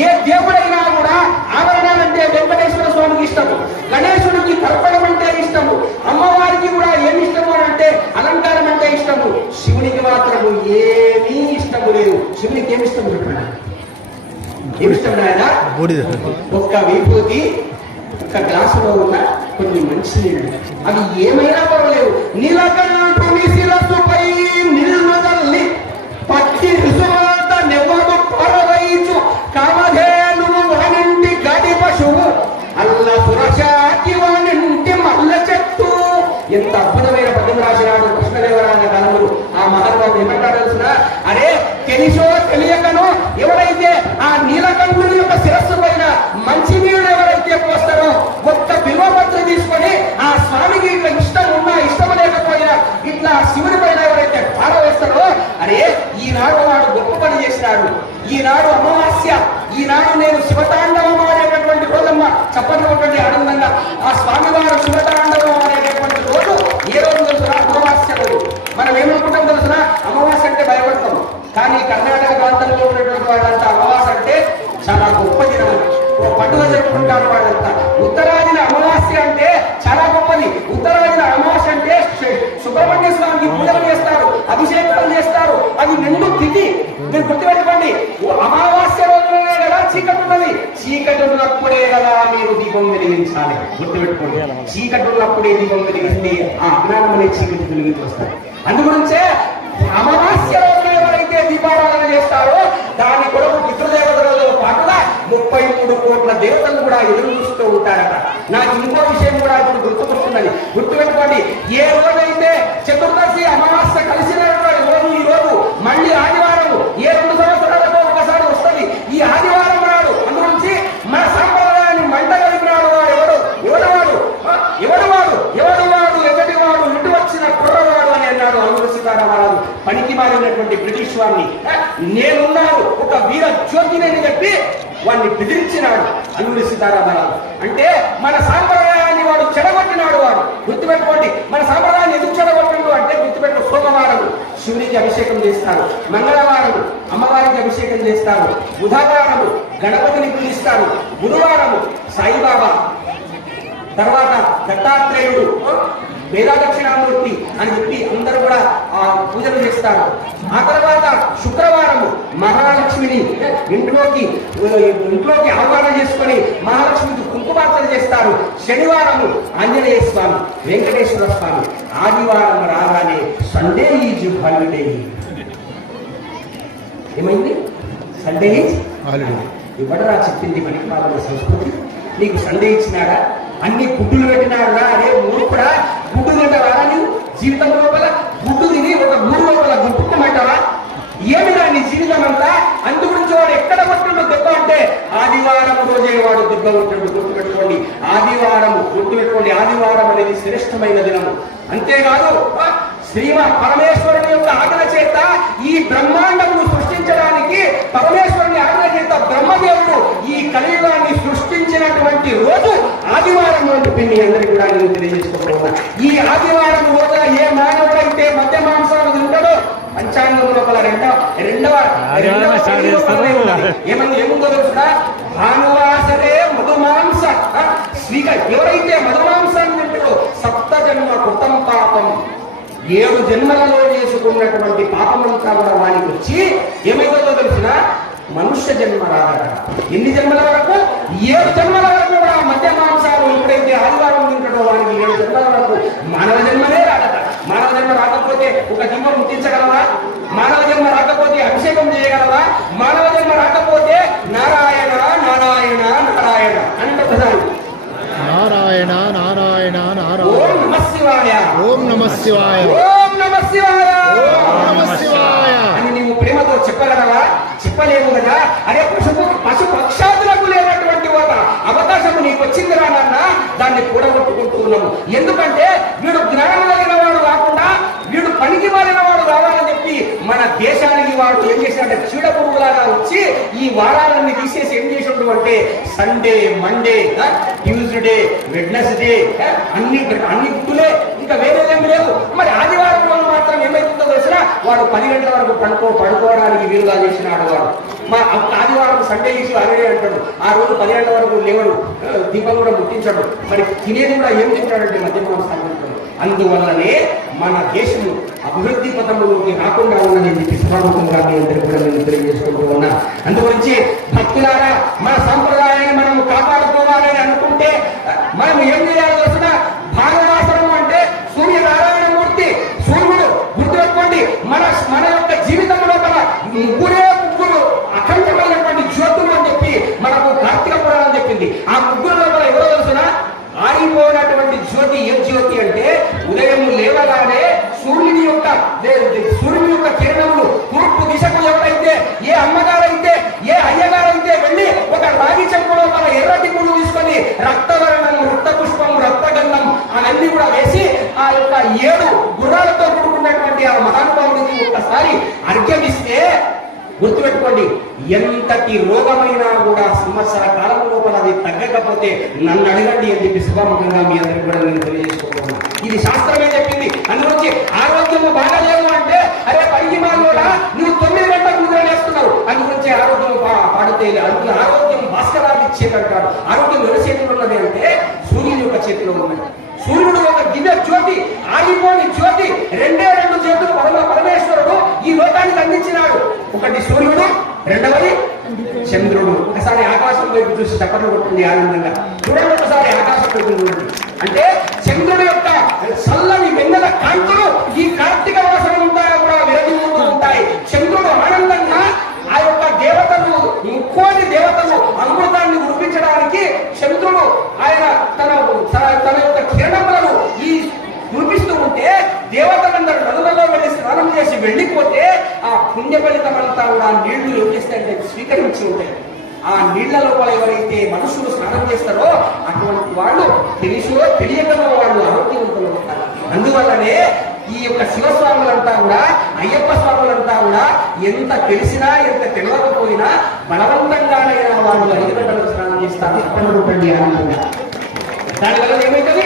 ఏ దేవుడైనా కూడా ఆభరణాలంటే వెంకటేశ్వర స్వామికి ఇష్టము, గణేశుడికి తర్పణం అంటే ఇష్టము, అమ్మవారికి కూడా ఏమి ఇష్టము అని అంటే అలంకారం అంటే ఇష్టము. శివునికి మాత్రము ఏమీ ఇష్టము లేదు. శివునికి ఏమి ఇష్టం చెప్పండి? ఏమి ఇష్టం నాయన? ఒక్క విభూతి, ఒక్క గ్లాసులో ఉన్న కొన్ని మంచి నీళ్ళు, అవి ఏమైనా పర్వాలేదు. నీలకంఠుని శిరస్సుపై నిల్మదల్లి పచ్చి రుసుమంత నెవ్వదు పరవైచు కామధేనువు వానింటి గడి పశువు అల్ల సురశాకి వానింటి మల్ల చెట్టు. ఎంత అద్భుతమైన పద్యం రాసినాడు కృష్ణదేవరాయల కాలంలో. ఆ మహానుభావుడు ఏమంటాడు తెలుసిన? అరే తెలిసో తెలియకనో ఎవరైతే ఆ నీలకంఠుని యొక్క శిరస్సు పైన మంచి నీళ్ళు ఎవరైతే పోస్తారో ఒక్క బిల్వపత్ర తీసుకొని ఆ స్వామికి ఇట్లా ఇష్టం ఉన్నా ఇష్టం లేకపోయినా ఇట్లా శివుని పైన ఎవరైతే పారవేస్తారో అరే ఈనాడు వాడు గొప్ప పని చేసినాడు. ఈనాడు అమావాస్య, ఈనాడు నేను శివతాండవం అనేటటువంటి రోజమ్మ చప్పట్లు ఒకటి ఆనందంగా ఆ స్వామివారు శివతాండవం అనేటటువంటి రోజు ఏ రోజు తెలుసునా? అమావాస్య రోజు. మనం ఏమనుకుంటాం తెలుసునా? అమావాస్య అంటే భయపడతాం. కానీ కర్ణాటక ప్రాంతంలో ఉన్నటువంటి వాళ్ళంతా అమావాస్య అంటే చాలా గొప్ప దినం, పండుగ జరుపుకుంటారు వాళ్ళంతా. ఉత్తరాదిన అమావాస్య అంటే చాలా గొప్పది. ఉత్తరాదిన అమావాస్య అంటే సుబ్రహ్మణ్య స్వామికి పూజలు చేస్తారు, అభిషేకాలు చేస్తారు. అది నిండు తిథి. మీరు గుర్తుపెట్టుకోండి, అమావాస్య రోజులనే కదా చీకటి ఉన్నది. చీకటి ఉన్నప్పుడే కదా మీరు దీపం వెలిగించాలి. గుర్తుపెట్టుకోండి, చీకటి ఉన్నప్పుడే దీపం వెలిగిస్తే ఆ అజ్ఞానం అనే చీకటి వెలిగించి వస్తాయి. అందుగురించే అమావాస్య రోజున ఎవరైతే దీపారాధన చేస్తారో దాని కొరకు పితృదేవతలతో పాటుగా 33 కోట్ల దేవతలు కూడా ఎదురు చూస్తూ ఉంటారట. నాకు ఇంకో విషయం కూడా ఇప్పుడు గుర్తుకొస్తున్నది. గుర్తుపెట్టుకోండి, ఏ రోజైతే చతుర్దశి అమావాస్య కలిసిన రోజు ఈ రోజు మళ్ళీ ఆదివారం ఏ 2 సంవత్సరాలకు ఒకసారి వస్తుంది. ఈ ఆదివారం నాడు అందుగురించి మన సాంప్రదాయాన్ని మంట కలిపినాడు వాడు ఎవడు ఎగటివాడు ఇటు వచ్చిన కుర్రవాడు అని అన్నాడు అల్లూరి సీతారామరాజు పనికి మారినటువంటి బ్రిటిష్ వాడిని. నేనున్నాను ఒక వీర జ్యోతిని అని చెప్పి వాడిని బెదిరించినాడు అల్లూరి సీతారామరాజు. అంటే మన సాంప్రదాయాన్ని వాడు చెడగొట్టినాడు. వాడు గుర్తుపెట్టుకోండి, మన సాంప్రదాయాన్ని ఎందుకు చెడగొట్టిండు అంటే గుర్తుపెట్టు, సోమవారం శివునికి అభిషేకం చేస్తారు, మంగళవారం అమ్మవారికి అభిషేకం చేస్తారు, బుధవారం గణపతిని పూజిస్తారు, గురువారం సాయిబాబా, తర్వాత దత్తాత్రేయుడు, వేదాదక్షిణామూర్తి అని చెప్పి అందరూ కూడా పూజలు చేస్తారు. ఆ తర్వాత శుక్రవారము మహాలక్ష్మిని ఇంట్లోకి ఆహ్వానం చేసుకొని మహాలక్ష్మికి కుంకుమార్చన చేస్తారు. శనివారము ఆంజనేయ స్వామి, వెంకటేశ్వర స్వామి. ఆదివారం రాగానే సండే ఈజ్ హాలిడే. ఏమైంది? Sunday is holiday. ఇవ్వడరా చెప్పింది పనికి మాలిన సంస్కృతి. నీకు సండే ఇచ్చినాడా? అన్ని గుడ్డులు పెట్టినాడా? అరే మూర్ఖుడా, గుడ్డు తింటావా? నీవు జీవితం లోపల గుడ్డు తిని ఒక గూడు లోపల గుట్టుకోమంటావా? ఏమిరా నీ జీవితం అంతా? అందుగురించి వాడు ఎక్కడ కొట్టిండు దెబ్బ అంటే ఆదివారం రోజే వాడు దెబ్బ కొట్టిండు. గుర్తుపెట్టుకోండి, ఆదివారం గుర్తుపెట్టుకోండి. అనేది శ్రేష్టమైన దినము. అంతేకాదు శ్రీమ పరమేశ్వరుని యొక్క ఆజ్ఞ చేత ఈ బ్రహ్మాండమును సృష్టించడానికి పరమేశ్వరుని ఆజ్ఞ చేత బ్రహ్మదేవుడు ఈ కలియుగాన్ని సృష్టించినటువంటి రోజు ఆదివారం రోజు పిన్ని అందరికీ కూడా నేను తెలియజేసుకుంటున్నా. ఈ ఆదివారం రోజున ఏ మానవుడైతే మధ్య మాంసాలు తింటాడో పంచాంగం లోపల రెండవ ఏముందో తెలుసునా, భానువాసరే మధుమాంస ఎవరైతే మధుమాంసాన్ని తింటాడో సప్త జన్మ కృతం పాపం, 7 జన్మలలో చేసుకున్నటువంటి పాపమంతా కూడా వానికి వచ్చి ఏమైతుందో తెలిసిన మనుష్య జన్మ రాదట. ఎన్ని జన్మల వరకు? 7 జన్మల వరకు కూడా మధ్య మాంసాలు ఎప్పుడైతే ఆదివారం తింటాడో వానికి 7 జన్మల వరకు మానవ జన్మనే రాదట. మానవ జన్మ రాకపోతే ఒక దివ్యం ముట్టించగలవా? మానవ జన్మ రాకపోతే అభిషేకం చేయగలవా? మానవ జన్మ రాకపోతే నారాయణ నారాయణ నారాయణ అంటే ప్రధానం నారాయణ నారాయణ నారాయణ. ఓం నమః శివాయ, ఓం నమః శివాయ, ఓం నమః శివాయ, ఓం నమః శివాయ అని నీవు ప్రేమతో చెప్పగలవా? చెప్పలేవు కదా. అరే పశు పక్షాదులకు లేనటువంటి ఒక అవకాశము నీకు వచ్చిందిరా నాన్న, దాన్ని కూడగొట్టుకుంటూ ఉన్నాము. ఎందుకంటే వీడు జ్ఞానం కలిగిన వాడు కాకుండా వీడు పనికి మారిన వాడు కావాలని చెప్పి మన దేశానికి వాడు ఏం చేశాడంటే చీడ పురుగులాగా వచ్చి ఈ వారాలన్నీ తీసేసి ఏం చేసాడు అంటే సండే, మండే, ట్యూస్డే, వెడ్నెస్డే అన్ని గుర్తులే, ఇంకా వేరేదేమి లేవు. మరి ఆదివారం రోజు మాత్రం ఏమైతుందో తెలిసినా వాడు 10 గంటల వరకు పడుకోవడానికి వీలుగా చేసినాడు వాడు. మా ఆదివారం సండే ఇష్యూ అరడే అంటాడు. ఆ రోజు 10 గంటల వరకు లేవడు, దీపం కూడా ముట్టించాడు. మరి తినేది కూడా ఏం తింటాడంటే మధ్యమాంసం సాగుతాడు. అందువల్లనే మన దేశము అభివృద్ధి పథంలోకి రాకుండా ఉన్నది సభాముఖంగా మీ అందరికీ కూడా నేను తెలియజేసుకుంటూ ఉన్నా. అందుగురించి భక్తులారా మన సంప్రదాయాన్ని మనం కాపాడుకోవాలని అనుకుంటే మనం ఏం చేయాలో తెలిసిన భాగవాసనం అంటే సూర్యనారాయణమూర్తి, సూర్యుడు గుర్తుపెట్టుకోండి. మన యొక్క జీవితంలో ముగ్గురు అఖండమైనటువంటి జ్యోతులు అని చెప్పి మనకు కార్తీక పురాణం చెప్పింది. ఆ ముగ్గురు లోపల ఎవరో తెలుసిన ఆరిపోయినటువంటి జ్యోతి ఏ జ్యోతి అంటే ఉదయం లేవగానే సూర్యుని యొక్క కిరణములు తూర్పు దిశకు ఎవరైతే ఏ అమ్మగారైతే ఏ అయ్యగారైతే వెళ్ళి ఒక రాగి చెంపులో మన ఎర్రటి పూలు తీసుకొని రక్తవర్ణం, రక్త పుష్పం, రక్తగంధం అవన్నీ కూడా వేసి ఆ యొక్క 7 గుర్రాలతో కూడుకున్నటువంటి ఆ మహానుభావుడికి ఒక్కసారి అర్ఘ్యమిస్తే గుర్తుపెట్టుకోండి, ఎంతటి రోగమైనా కూడా సంవత్సర కాలం లోపల అది తగ్గకపోతే నన్ను అడగండి అని చెప్పి శుభముఖంగా మీ అందరికీ కూడా నేను తెలియజేసుకుంటున్నాను. ఇది శాస్త్రమే చెప్పింది. అందులోంచి ఆరోగ్యము బాగాలేదు అంటే అరే పరిగిమాలోడా నువ్వు 9 గంటలకు నిద్ర చేస్తున్నావు, అందుగురించి ఆరోగ్యం పాడితే ఆరోగ్యం భాస్కరాన్ని ఇచ్చేదంటాడు. ఆరోగ్యం ఎవరి చేతిలో ఉన్నది అంటే సూర్యుని యొక్క చేతిలో ఉన్నది. సూర్యుడు ఒక దివ్య జ్యోతి, ఆగిపోని జ్యోతి, 2 జ్యోతులు పరమేశ్వరుడు ఈ లోకానికి అందించినాడు. ఒకటి సూర్యుడు, రెండవది చంద్రుడు. ఒకసారి ఆకాశం వైపు చూసి చప్పట్లు కొట్టింది ఆనందంగా చూడండి. ఒకసారి ఆకాశం వైపు చూడండి. అంటే చంద్రుడు యొక్క చల్లని వెన్నెల కాంతులు ఈ కార్తీక మాసం అంతా కూడా విరజిల్లుతూ ఉంటాయి. చంద్రుడు ఆనందంగా ఆ యొక్క దేవతలు, ముక్కోటి దేవతలు అమృతాన్ని కురిపించడానికి చంద్రుడు ఆయన తన యొక్క కిరణములను ఈ కురిపిస్తూ ఉంటే దేవతలందరూ నదులలో వెళ్ళి స్నానం చేసి వెళ్ళిపోతే ఆ పుణ్య ఫలితమంతా కూడా నీళ్లు ఏం చేస్తాయంటే స్వీకరించి ఉంటాయి. ఆ నీళ్ల లోపల ఎవరైతే మనుషులు స్నానం చేస్తారో అటువంటి వాళ్ళు తెలిసో తెలియకనో వాళ్ళు ఆరోగ్యవంతులు ఉంటారు. అందువల్లనే ఈ యొక్క శివస్వాములంతా కూడా, అయ్యప్ప స్వాములంతా కూడా ఎంత తెలిసినా ఎంత తెలియకపోయినా బలవంతంగానైనా వాళ్ళు 5 గంటలకు స్నానం చేస్తారు. అప్పటి ఆనందంగా దానివల్ల ఏమైతుంది,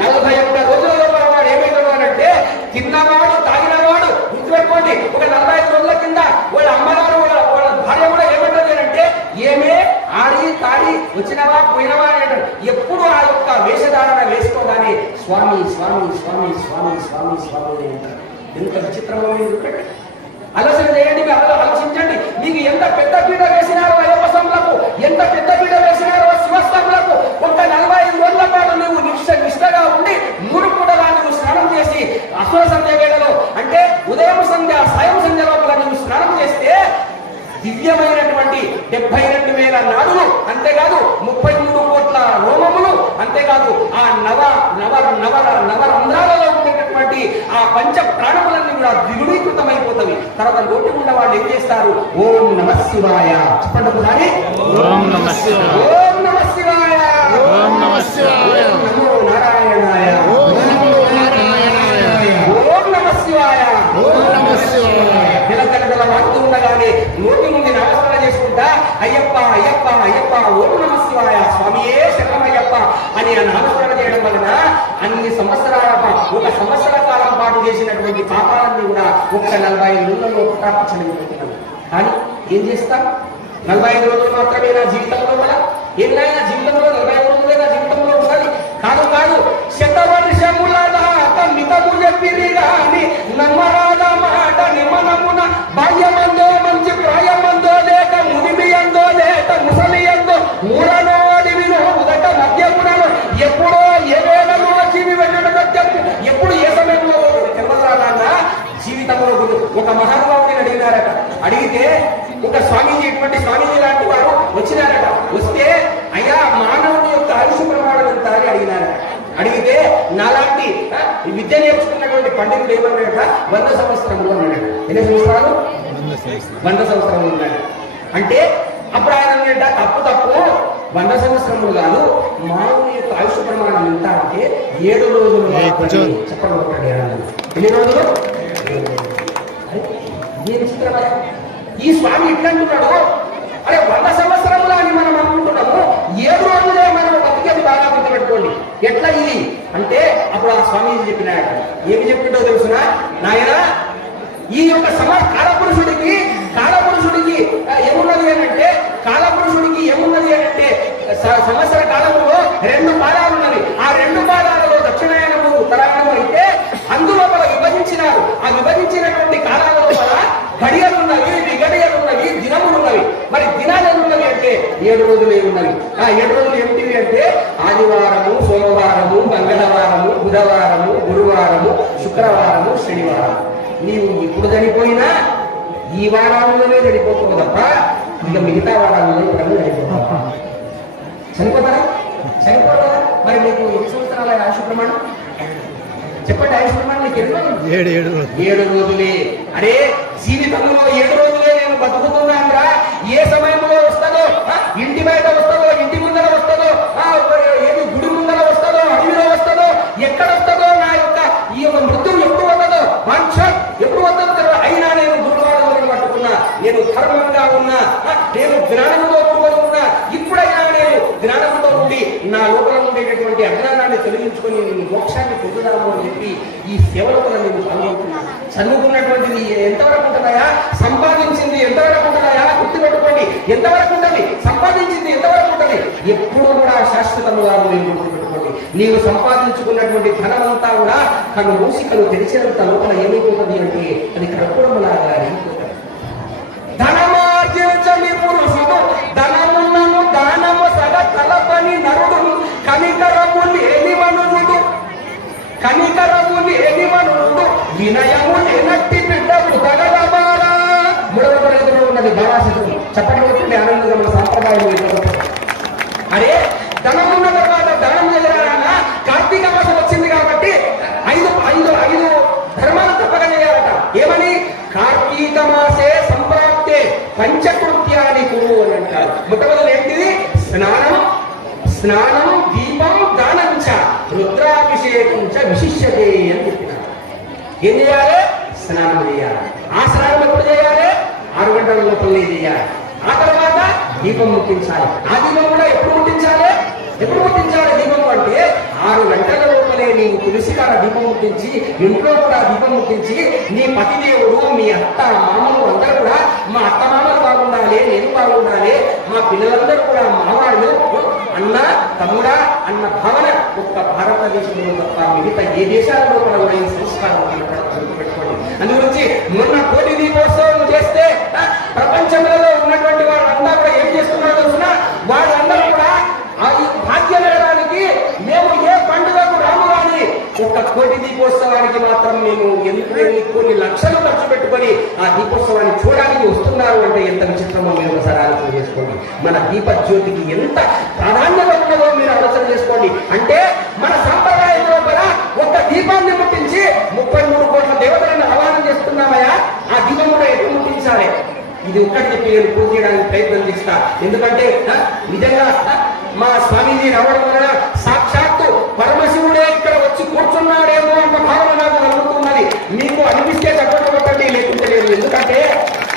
41 రోజుల లోపల వాడు ఏమైతున్నాడంటే తిన్నవాడు తాగినవాడు గుర్తుపెట్టుకోండి. ఒక 45 రోజుల కింద వాళ్ళ అమ్మగారు వాళ్ళ భార్య కూడా ఏమంటుంది అంటే ఏమే ఆడి తాడి వచ్చినవా పోయినవా అనేటాడు. ఎప్పుడు ఆ యొక్క వేషధారణ వేసుకోగానే స్వామి స్వామి స్వామి స్వామి స్వామి స్వామి అంటారు. ఎంత విచిత్రమైన ఆలోచన చేయండి, ఆలోచించండి. మీకు ఎంత పెద్ద పీడ వేసినారో అయ్యప్ప స్వాములకు, ఎంత పెద్ద పీడ వేసినారో శివస్వాములకు. ఒక 45 రోజుల పాటు నువ్వు నిష్టగా ఉండి 3 పూటలా నువ్వు స్నానం చేసి అసుర సంధ్య వేళలో అంటే ఉదయం సంధ్య సాయం సంధ్య లోపల నువ్వు స్నానం చేస్తే దివ్యమైనటువంటి 72,000 నాడులు, అంతేకాదు 33 కోట్ల రోమములు, అంతేకాదు ఆ నవరంధ్రాలలో ఉండేటటువంటి ఆ పంచ ప్రాణములన్నీ కూడా ద్విగుణీకృతమైపోతాయి. తర్వాత నోటి ఉన్న వాళ్ళు ఏం చేస్తారు? ఓం నమః శివాయ చెప్పండి ఒకసారి. ఓం నమః శివాయ, ఓం నమః శివాయ, ఓం నమః శివాయ, నమో నారాయణ నారాయణాయ. ఓం నమో నారాయణాయ. ఓం నమ శివాయ. ఓం నమ శివాయ. నిలకడగల వాడుతూ ఉండగానే నోటి నుండి నమస్కారం చేసుకుంటా అయ్యప్ప అయ్యప్ప అయ్యప్ప ఓం నమ శివాయ స్వామియే శరణమయ్యప్ప అని ఆ నామస్మరణ చేయడం వలన అన్ని సంవత్సరాల ఒక సంవత్సర కాలం పాటు చేసినటువంటి పాపాలన్నీ కూడా ఒక్క 45 రోజులలో పచ్చడిపోతున్నాను. కానీ ఏం చేస్తాం? 45 రోజులు మాత్రమే నా జీవితంలో మన ఏమైనా జీవితంలో 45 రోజులే నా జీవితంలో ఉండాలి కాదు కాదు. శతవర్షముల దాకా మితము చెప్పిరి గాని నమ్మరాల మాట నిమనమున బాల్యమందో మంచి ప్రాయమందో లేక మునిమియందో లేక ముసలియందో ఊరనో అడివినో ఉదట మధ్యమునలో ఎప్పుడో ఏ వేళలో జీవి వెళ్ళడం సత్యము ఎప్పుడు ఏ సమయంలో తెలవరాలన్నా జీవితంలో ఒక మహానుభావుని అడిగినారట. అడిగితే ఒక స్వామీజీ ఇటువంటి స్వామీజీ లాంటి వారు వచ్చినారట. వస్తే అయ్యా మానవుని యొక్క ఆయుష్ ప్రమాణం ఎంత అని అడిగినారట. అడిగితే నాలాంటి విద్య నేర్చుకున్నటువంటి పండితుడు ఏమన్నాడట? 100 సంవత్సరములు అన్నాడు. ఎన్ని సంవత్సరాలు? 100 సంవత్సరములు ఉన్నాడు. అంటే అప్పుడు ఆయన అన్నట తప్పు 100 సంవత్సరములు కాదు, మానవుని యొక్క ఆయుష్ ప్రమాణం ఎంత అంటే 7 రోజులు. చెప్పండి ఎన్ని రోజులు? ఈ స్వామి ఇట్లంటున్నాడు. అరే 100 సంవత్సరములు అని మనం అనుకుంటున్నాము, 7 రోజులే మనం బతికేది. బాగా గుర్తుపెట్టుకోండి. ఎట్లా ఇది అంటే అప్పుడు ఆ స్వామీజీ చెప్పినాడు. ఏమి చెప్పిండో తెలుసునా నాయన, ఈ యొక్క కాలపురుషుడికి ఏమున్నది అంటే సంవత్సర కాలంలో 2 పాదాలు ఉన్నది. ఆ 2 పాదాలలో దక్షిణాయనము ఉత్తరాయణము అయితే అందులో విభజించినారు. ఆ విభజించినటువంటి కాలాల లోపల గడియలున్నవి, విగడియలున్నవి, దినములున్నవి. మరి దినాలు ఏమున్నవి అంటే 7 రోజులు ఏమున్నవి. ఆ 7 రోజులు ఏమిటివి అంటే ఆదివారము, సోమవారము, మంగళవారము, బుధవారము, గురువారము, శుక్రవారము, శనివారం. నీవు ఇప్పుడు చనిపోయినా ఈ వారాల్లోనే చనిపోతుంది తప్ప ఇక మిగతా వారాల్లో చనిపోతావు. చనిపోతారా? చనిపోరు కదా. మరి మీకు ఎన్ని సంవత్సరాల ఆయుష్ ప్రమాణం చెప్పండి? ఆయుష్ ప్రమాణం నీకు ఎన్ని రోజులు? 7 రోజులే. అరే జీవితంలో 7 రోజులే నేను బతుకుతున్నాను. ఏ సమయంలో వస్తుందో, ఇంటి బయట వస్తుందో, ఇంటి ముందర వస్తుందో, ఏది గుడి ముందర వస్తుందో, అడవిలో వస్తుందో, ఎక్కడ వస్తుందో, నా యొక్క ఈ యొక్క మృత్యువు ఎప్పుడు వస్తుందో, ఎప్పుడు వస్తుందో అయినా నేను గురువారం పట్టుకున్నా, నేను ధర్మంగా ఉన్నా, నేను జ్ఞానంతో ఉన్నా. ఇప్పుడైనా నేను జ్ఞానంతో ఉండి నా లోపల ఉండేటటువంటి అజ్ఞానాన్ని తొలగించుకొని నేను మోక్షాన్ని పొందుదాము అని చెప్పి ఈ సేవలో కూడా నేను పాల్గొంటున్నాను. చదువుకున్నటువంటిది ఎంతవరకు ఉంటుందా? సంపాదించింది ఎంతవరకు ఉంటుందా? గుర్తుపెట్టుకోండి. ఎంతవరకు ఉంటుంది? సంపాదించింది ఎంతవరకు ఉంటుంది? ఎప్పుడు కూడా శాశ్వతముగా నేను గుర్తుపెట్టుకోండి. నీవు సంపాదించుకున్నటువంటి ధనమంతా కూడా కను మూసి కను తెరిచినంత లోపల ఏమైపోతుంది అంటే అది కర్పూరములాగా అయిపోతుంది. ధనమార్జించని పురుషుడు ధనమున్నను దానము సగ తలపని నరుడు కనికరము లేని మనుడు వినయము లేనట్టి బిడ్డకు తగలబారా. 3వ తరగతిలో ఉన్నది బాలాశక్తి. చెప్పండి కొట్టండి ఆనందంగా మన సాంప్రదాయం. అరే ధనమున్న తర్వాత దానం చేయాలన్నా కార్తీక మాసం వచ్చింది కాబట్టి 5 ధర్మాలు తప్పక చేయాలట. ఏమని? కార్తీక మాసే సంప్రాప్తే పంచకృత్యాన్ని కురు అని అంటారు. మొట్టమొదటి ఏంటిది? స్నానం, దీపం, దానం చ రుద్రాభిషేకం చ విశిష్యతే అని చెప్పినారు. ఏం చేయాలి? స్నానం చేయాలి. ఆ స్నానం ఎప్పుడు చేయాలి? 6 గంటల లోపలనే చేయాలి. ఆ తర్వాత దీపం ముట్టించాలి. ఆ దీపం కూడా ఎప్పుడు ముట్టించాలి? దీపం అంటే 6 గంటల లోపలే నీవు తులసికార దీపం ముట్టించి, ఇంట్లో కూడా దీపం ముట్టించి, నీ పతిదేవుడు, మీ అత్త మామలు అందరూ కూడా మా అత్త మామలు బాగుండాలి, నేను బాగుండాలి, మా పిల్లలందరూ కూడా మావాళ్ళు, అన్న తమ్ముడా అన్న భావన ఒక్క భారతదేశంలో తప్ప మిగతా ఏ దేశాలలో కూడా ఈ సంస్కారం పెట్టుకోండి. అందుగురించి మొన్న కోటి దీపోత్సవం చేస్తే ప్రపంచంలో ఉన్నటువంటి వాళ్ళంతా కూడా ఏం చేస్తున్నారో తెలుసిన? వాళ్ళందరూ కూడా ఆ భాగ్యనగరానికి మేము ఏ పండుగకు రాము కానీ ఒక్క కోటి దీపోత్సవానికి మాత్రం మేము కొన్ని లక్షలు ఖర్చు పెట్టుకొని ఆ దీపోత్సవాన్ని చూడడానికి వస్తున్నారు అంటే ఎంత విచిత్రమో మీరు ఒకసారి ఆలోచన చేసుకోండి. మన దీప జ్యోతికి ఎంత ప్రాధాన్యత ఉన్నదో మీరు ఆలోచన చేసుకోండి. అంటే మన సాంప్రదాయం లోపల ఒక్క దీపాన్ని ముట్టించి 33 కోట్ల దేవతలను ఆహ్వానం చేస్తున్నామయ్యా. ఆ దీపం కూడా ఎప్పుడు ముట్టించాలి? ఇది ఒక్కటి చెప్పి నేను పూర్తి చేయడానికి ప్రయత్నం చేస్తా. ఎందుకంటే నిజంగా మా స్వామీజీ రావడం వలన సాక్షాత్తు పరమశివుడే ఇక్కడ మీకు అనిపిస్తే చప్పట్లు కొట్టండి, లేకుంటే లేదు. ఎందుకంటే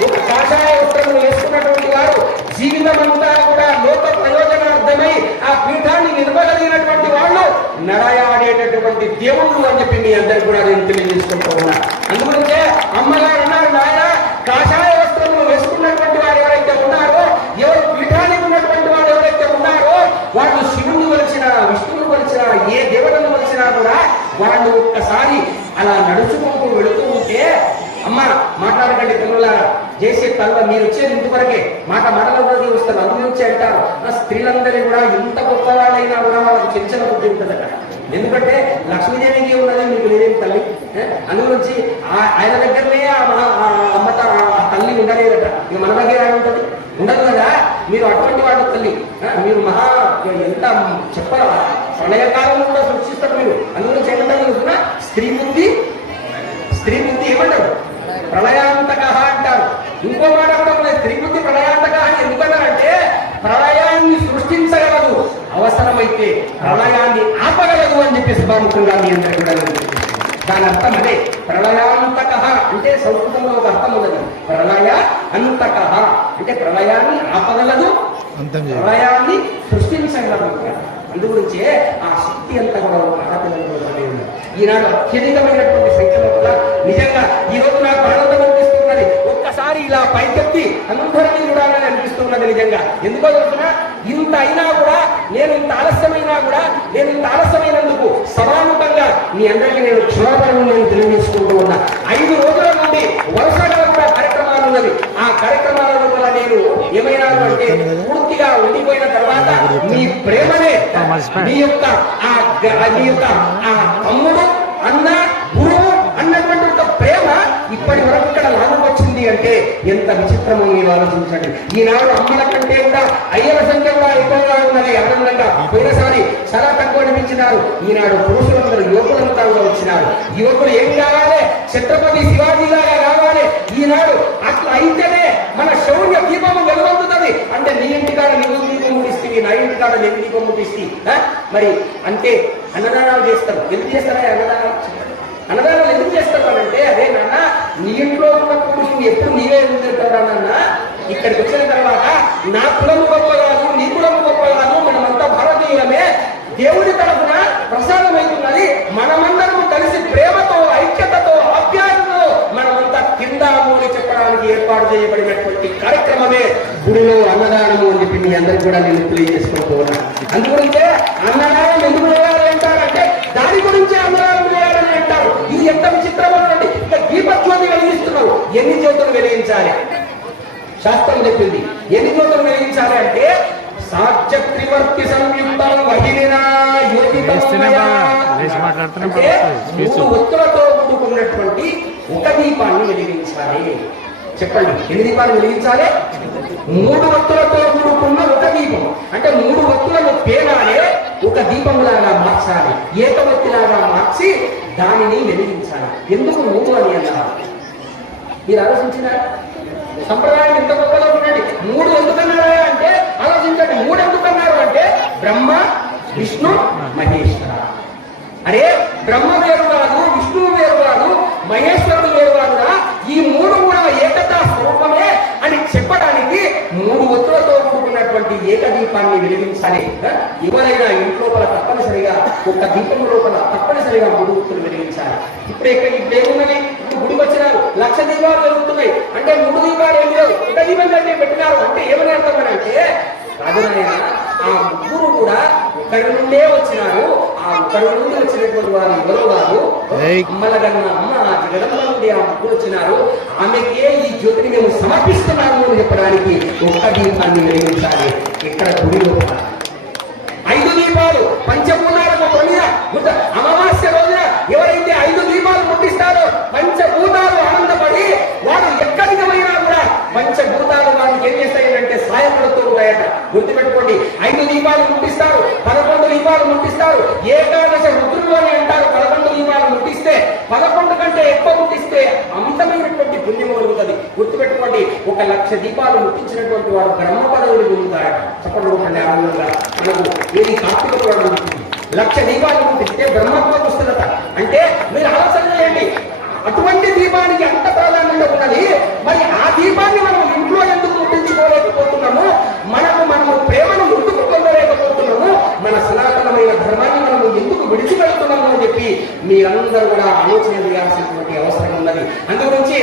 ఒక కాషాయ వస్త్రములు వేసుకున్నటువంటి వారు జీవితం అంతా కూడా లోక ప్రయోజనార్థమై ఆ పీఠాన్ని నిలవగలిగినటువంటి వాళ్ళు నడయాడేటటువంటి దేవుళ్ళు అని చెప్పి మీ అందరికి కూడా నేను తెలియజేసుకుంటూ ఉన్నా. అందుగురించే అమ్మగారు అన్నారు, నాయన కాషాయ వస్త్రములు వేసుకున్నటువంటి వారు ఎవరైతే ఉన్నారో, ఎవరు పీఠానికి ఉన్నటువంటి వారు ఎవరైతే ఉన్నారో, వాళ్ళు శివుని వలసిన, విష్ణువుని వలసిన, ఏ దేవతను వలసినా కూడా వాళ్ళు ఒక్కసారి అలా నడుచుకుంటూ వెళుతూ ఉంటే, అమ్మ మాట్లాడకండి పిల్లలారా, చేసే తల్ల మీరు వచ్చేది ఇంతవరకే, మాటలో కూడా వస్తారు. అందు నుంచి అంటారు స్త్రీలందరినీ కూడా ఎంత గొప్ప వాళ్ళైనా కూడా వాళ్ళకి చెంచల బుద్ధి ఉంటుందట. ఎందుకంటే లక్ష్మీదేవికి ఉన్నది, మీకు లేదేమి తల్లి. అందు గురించి ఆయన దగ్గరనే అమ్మ తల్లి ఉండలేదట. ఇక మన దగ్గర ఆయన ఉంటుంది, ఉండదు కదా. మీరు అటువంటి వాడు తల్లి, మీరు మహా ఎంత చెప్పరా, ప్రళయకాలంలో కూడా సృష్టిస్తారు మీరు. అందుగురించి ఏమంటారు, స్త్రీ బుద్ధి ఏమంటారు, ప్రళయాంతక అంటారు. ఇంకో మాట కూడా ఉన్నది, స్త్రీ బుద్ధి ప్రళయాంతక అని ఎందుకన్నారంటే, ప్రళయాన్ని సృష్టించగలదు, అవసరమైతే ప్రళయాన్ని ఆపగలదు అని చెప్పేసి బాముఖంగా మీ అందరూ కూడా దాని అర్థం అదే. ప్రళయాంతక అంటే సంస్కృతంలో ఒక అర్థం ఉన్నది, ప్రళయ అంతక అంటే ప్రళయాన్ని ఆపగలదు, ప్రళయాన్ని సృష్టించగలదు. అందుగురించే ఆ శక్తి అంతా కూడా ఆడపిల్లలు ఈనాడు అత్యధికమైనటువంటి సంఖ్యలో కూడా నిజంగా ఈ రోజు నాకు ఆనందం అనిపిస్తున్నది. ఒక్కసారి ఇలా పైకెత్తి అందరినీ చూడాలని అనిపిస్తున్నది నిజంగా. ఎందుకో తెలుసునా, ఇంత అయినా కూడా, నేను ఇంత ఆలస్యమైనందుకు సభాముఖంగా మీ అందరికీ నేను క్షమాపణలు నేను తెలియజేసుకుంటూ ఉన్నా. 5 రోజుల నుండి వరుసగా కూడా కార్యక్రమాలు ఉన్నది. ఆ కార్యక్రమాల వల్ల నేను ఏమైనా అంటే పూర్తిగా ఉండిపోయిన తర్వాత మీ ప్రేమనే, మీ యొక్క ఆ తమ్ముడు, అన్న, గురువు అన్నటువంటి ఒక ప్రేమ ఇప్పటి వరకు ఇక్కడ లాభకొచ్చింది అంటే ఎంత విచిత్రమో మీరు ఆలోచించండి. ఈనాడు అమ్మల కంటే కూడా అయ్యల సంఖ్య కూడా ఎక్కువగా ఉన్నది. ఆనందంగా పోయినసారి చాలా తక్కువ అనిపించినారు. ఈనాడు పురుషులందరూ యువకులంతా కూడా వచ్చినారు. యువకులు ఏం కావాలి, ఛత్రపతి శివాజీలాగా కావాలి. ఈనాడు అట్లా అయితేనే మన శౌర్య దీపము వెలువొందుతుంది. అంటే నీ ఇంటికాడ నీవు దీపం ముట్టిస్తే, నా ఇంటికాడ నేను దీపం ముట్టిస్తే, మరి అంటే అన్నదానాలు చేస్తారు. ఎందుకు చేస్తారా అన్నదానాలు ఎందుకు చేస్తారు అంటే, అదే నాన్న నీ ఇంట్లో ఉన్న పురుషుని ఎప్పుడు నీవే ఎందుకు చెప్తారా నాన్న, ఇక్కడికి వచ్చిన తర్వాత నా కులము గొప్ప కాదు, నీ కులము గొప్ప కాదు, మనమంతా భారతీయులమే, దేవుడి తరఫున ప్రసాదం అవుతున్నది, మనమందరము కలిసి ప్రేమతో, ఐక్యతతో, ఆప్యాయతతో మనమంతా తిందాము అని చెప్పడానికి ఏర్పాటు చేయబడినటువంటి కార్యక్రమమే గుడిలో అన్నదానము అని చెప్పి మీ అందరికి కూడా నేను తెలియజేసుకుంటూ ఉన్నాను. అందుగురించే అన్నదానం ఎందుకు చేయాలి అంటారంటే, దాని గురించే అన్నదానం చేయాలని అంటారు. ఇది ఎంత విచిత్రమైనటువంటి, ఇక దీపజ్యోతి వెలిగిస్తున్నావు, ఎన్ని జ్యోతులు వెలిగించాలి? శాస్త్రం చెప్పింది ఎన్ని జ్యోతులు వెలిగించాలి అంటే, సాధ్య త్రివర్తి సంయుక్తం వహిలినా అంటే 3 ఒత్తులతో కూడుకున్నటువంటి ఒక దీపాన్ని వెలిగించాలి. చెప్పండి, ఎన్ని దీపాలు వెలిగించాలి? 3 ఒత్తులతో కూడుకున్న ఒక దీపం. అంటే 3 ఒత్తులను పేనాలే ఒక దీపంలాగా మార్చాలి, ఏకవత్తిలాగా మార్చి దానిని వెలిగించాలి. ఎందుకు 3 అని అన్నారు? మీరు ఆలోచించినారా? సంప్రదాయం ఎంత గొప్పగా ఉండండి. 3 ఎందుకన్నారా అంటే ఆలోచించండి. 3 ఎందుకన్నారు అంటే, బ్రహ్మ, విష్ణు, మహేశ్వర. అరే బ్రహ్మ వేరు కాదు, విష్ణువు వేరు కాదు, మహేశ్వరుడు వేరు కాదురా, ఈ 3 కూడా ఏకతా స్వరూపమే అని చెప్పడానికి 3 ఒత్తులతో కూడుకున్నటువంటి ఏకదీపాన్ని వెలిగించాలి. ఎవరైనా ఇంట్లో తప్పనిసరిగా ఒక దీపం లోపల తప్పనిసరిగా 3 ఒత్తులు వెలిగించాలి. ఇప్పుడు ఏమున్నది, గుడికి వచ్చినారు, 1,00,000 దీపాలు వెలుగుతున్నాయి అంటే 3 దీపాలు ఏం లేవు, ఒక దీపం కంటే పెట్టినారు అంటే ఏమని అర్థం అంటే, రాజనాయన ఆ 3 కూడా ఒకరి నుండే వచ్చినారు. ఆ ఒకరి నుండి వచ్చినటువంటి వారు ఎవరో కాదు, అమ్మలగన్న అమ్మ జగదమ్మ నుండి ఆ 3 వచ్చినారు. ఆమెకే ఈ జ్యోతిని మేము సమర్పిస్తున్నాము అని చెప్పడానికి ఒక్క దీపాన్ని వెలిగించాలి. ఇక్కడ గుడిలో 5 దీపాలు పంచభూతాలకు అమావాస్య రోజున ఎవరైతే 5 దీపాలు ముట్టిస్తారో పంచభూతాలు ఆనందపడి వాడు ఎక్కడికి పోయినా కూడా పంచభూతాలు వారికి ఏం చేస్తాయంటే సాయపడుతూ ఉంటాయట. గుర్తుపెట్టుకోండి, 5 దీపాలు ముట్టిస్తారు, 11 దీపాలు ముట్టిస్తారు. ఏకాదశ రుద్రులు అని అంటారు. 11 దీపాలు ముట్టిస్తే, 11 కంటే ఎక్కువ ముట్టిస్తే అమితమైనటువంటి పుణ్యం కలుగుతుంది. గుర్తుపెట్టుకోండి, 1,00,000 దీపాలు ముట్టించినటువంటి వారు బ్రహ్మ పదవులు పొందుతారట. చెప్పండి ఆనందంగా మనకు ఏది కార్తీక పురాణం 1,00,000 దీపాలు ముట్టిస్తే బ్రహ్మత్వం వస్తుందట. అంటే మీరు ఆలోచన చేయండి, అటువంటి దీపానికి అంత ప్రాధాన్యత ఉన్నది. మరి ఆ దీపాన్ని మనం ఇంట్లో ఎందుకు ముట్టించుకోలేకపోతున్నాము? మనము ప్రేమను ముందుకు పొందలేకపోతున్నాము? మన సనాతనమైన ధర్మాన్ని మనము ఎందుకు విడిచిపెడుతున్నాము అని చెప్పి మీరందరూ కూడా ఆలోచన చేయాల్సినటువంటి అవసరం ఉన్నది. అందుగురించి